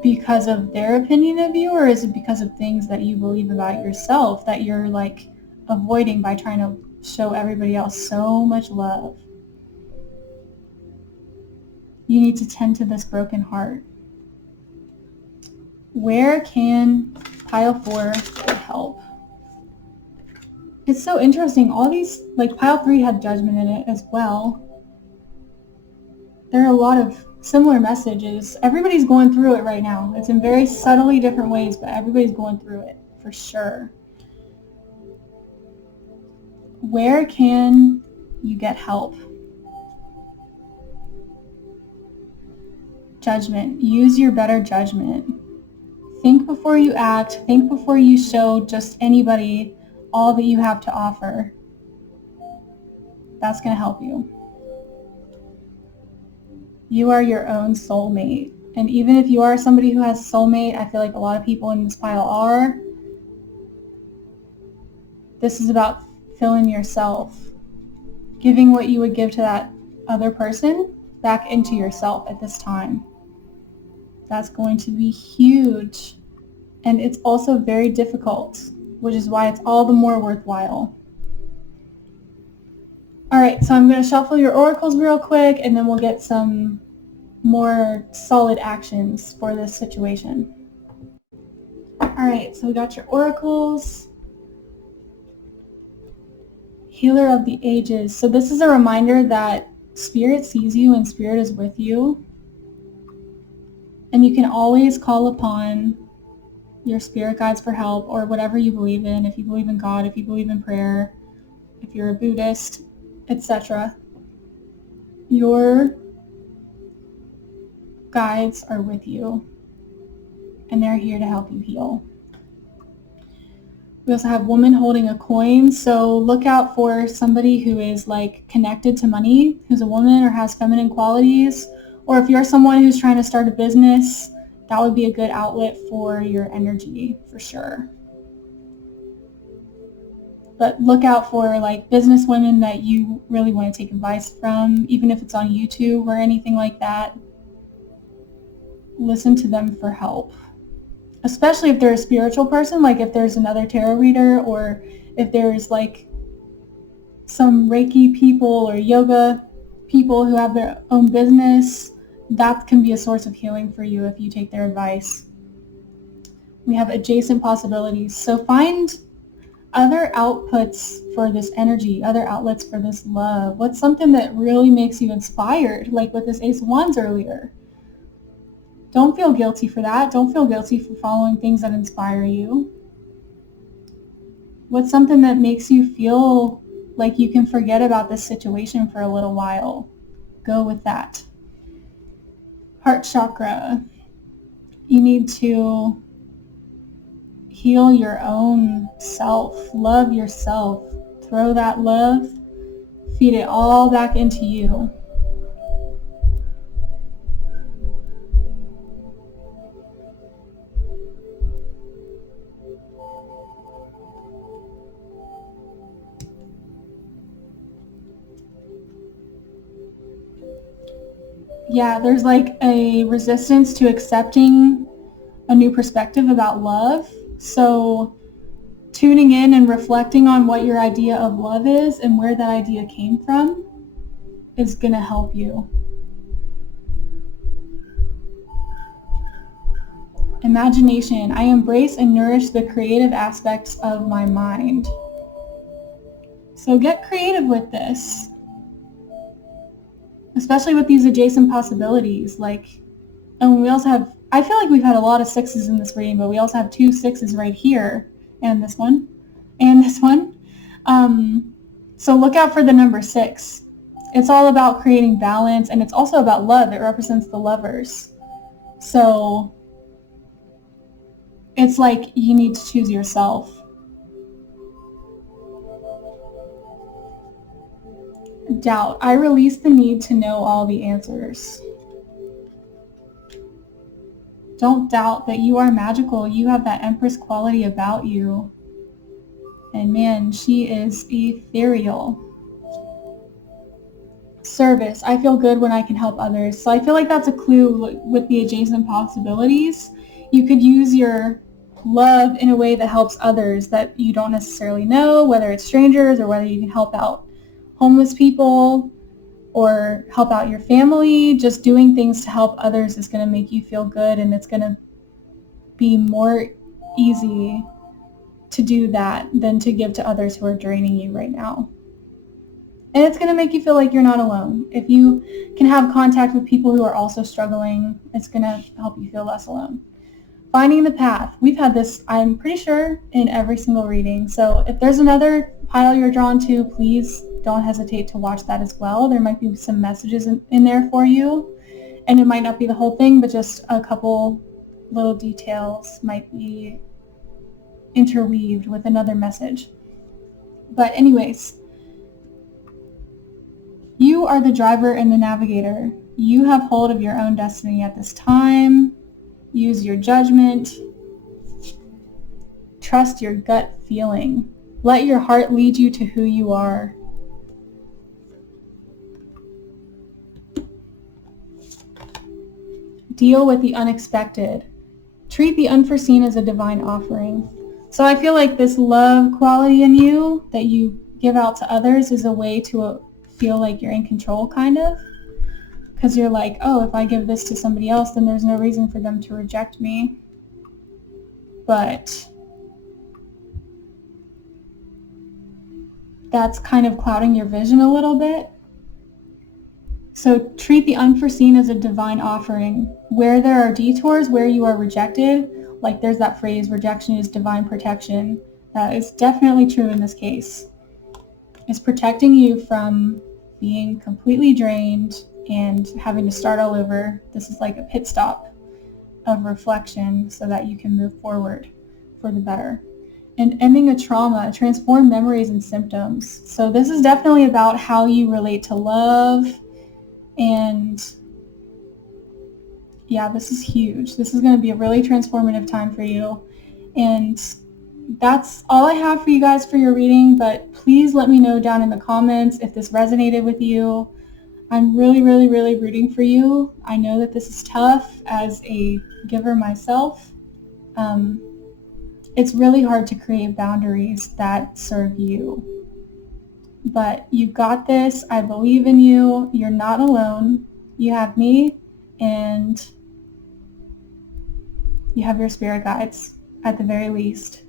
because of their opinion of you, or is it because of things that you believe about yourself that you're like avoiding by trying to show everybody else so much love? You need to tend to this broken heart. Where can pile 4 get help? It's so interesting. All these, like pile 3 had judgment in it as well. There are a lot of similar messages. Everybody's going through it right now. It's in very subtly different ways, but everybody's going through it for sure. Where can you get help? Judgment. Use your better judgment. Think before you act. Think before you show just anybody all that you have to offer. That's going to help you. You are your own soulmate. And even if you are somebody who has a soulmate, I feel like a lot of people in this pile are. This is about filling yourself. Giving what you would give to that other person back into yourself at this time. That's going to be huge. And it's also very difficult, which is why it's all the more worthwhile. All right, so I'm going to shuffle your oracles real quick, and then we'll get some more solid actions for this situation. All right, so we got your oracles. Healer of the ages. So this is a reminder that Spirit sees you and Spirit is with you. And you can always call upon your spirit guides for help, or whatever you believe in. If you believe in God, if you believe in prayer, if you're a Buddhist, etc. Your guides are with you, and they're here to help you heal. We also have woman holding a coin, so look out for somebody who is like connected to money, who's a woman or has feminine qualities, or if you're someone who's trying to start a business, that would be a good outlet for your energy for sure. But look out for like business women that you really want to take advice from, even if it's on YouTube or anything like that. Listen to them for help. Especially if they're a spiritual person, like if there's another tarot reader, or if there's like some Reiki people or yoga people who have their own business, that can be a source of healing for you if you take their advice. We have adjacent possibilities. So find other outputs for this energy, other outlets for this love. What's something that really makes you inspired, like with this Ace of Wands earlier? Don't feel guilty for that. Don't feel guilty for following things that inspire you. What's something that makes you feel like you can forget about this situation for a little while? Go with that. Heart chakra. You need to heal your own self. Love yourself. Throw that love. Feed it all back into you. Yeah, there's like a resistance to accepting a new perspective about love. So tuning in and reflecting on what your idea of love is and where that idea came from is going to help you. Imagination. I embrace and nourish the creative aspects of my mind. So get creative with this. Especially with these adjacent possibilities. And we also have, I feel like we've had a lot of 6s in this reading, but we also have 2 6s right here, and this one, and this one. So look out for the number 6. It's all about creating balance, and it's also about love. It represents the lovers. So it's like you need to choose yourself. Doubt. I release the need to know all the answers. Don't doubt that you are magical. You have that Empress quality about you. And man, she is ethereal. Service. I feel good when I can help others. So I feel like that's a clue with the adjacent possibilities. You could use your love in a way that helps others that you don't necessarily know, whether it's strangers or whether you can help out homeless people or help out your family. Just doing things to help others is going to make you feel good, and it's going to be more easy to do that than to give to others who are draining you right now. And it's going to make you feel like you're not alone. If you can have contact with people who are also struggling, it's going to help you feel less alone. Finding the path. We've had this, I'm pretty sure, in every single reading. So if there's another pile you're drawn to, please don't hesitate to watch that as well. There might be some messages in there for you. And it might not be the whole thing, but just a couple little details might be interweaved with another message. But anyways, you are the driver and the navigator. You have hold of your own destiny at this time. Use your judgment. Trust your gut feeling. Let your heart lead you to who you are. Deal with the unexpected. Treat the unforeseen as a divine offering. So I feel like this love quality in you that you give out to others is a way to feel like you're in control, kind of. Because you're like, oh, if I give this to somebody else, then there's no reason for them to reject me. But that's kind of clouding your vision a little bit. So treat the unforeseen as a divine offering. Where there are detours, where you are rejected, like there's that phrase, rejection is divine protection. That is definitely true in this case. It's protecting you from being completely drained and having to start all over. This is like a pit stop of reflection so that you can move forward for the better. And ending a trauma, transform memories and symptoms. So this is definitely about how you relate to love. And yeah, this is huge. This is going to be a really transformative time for you. And that's all I have for you guys for your reading, but please let me know down in the comments if this resonated with you. I'm really, really, really rooting for you. I know that this is tough as a giver myself. It's really hard to create boundaries that serve you. But you got this. I believe in you. You're not alone. You have me, and you have your spirit guides at the very least.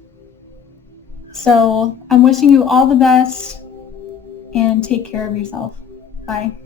So I'm wishing you all the best, and take care of yourself. Bye.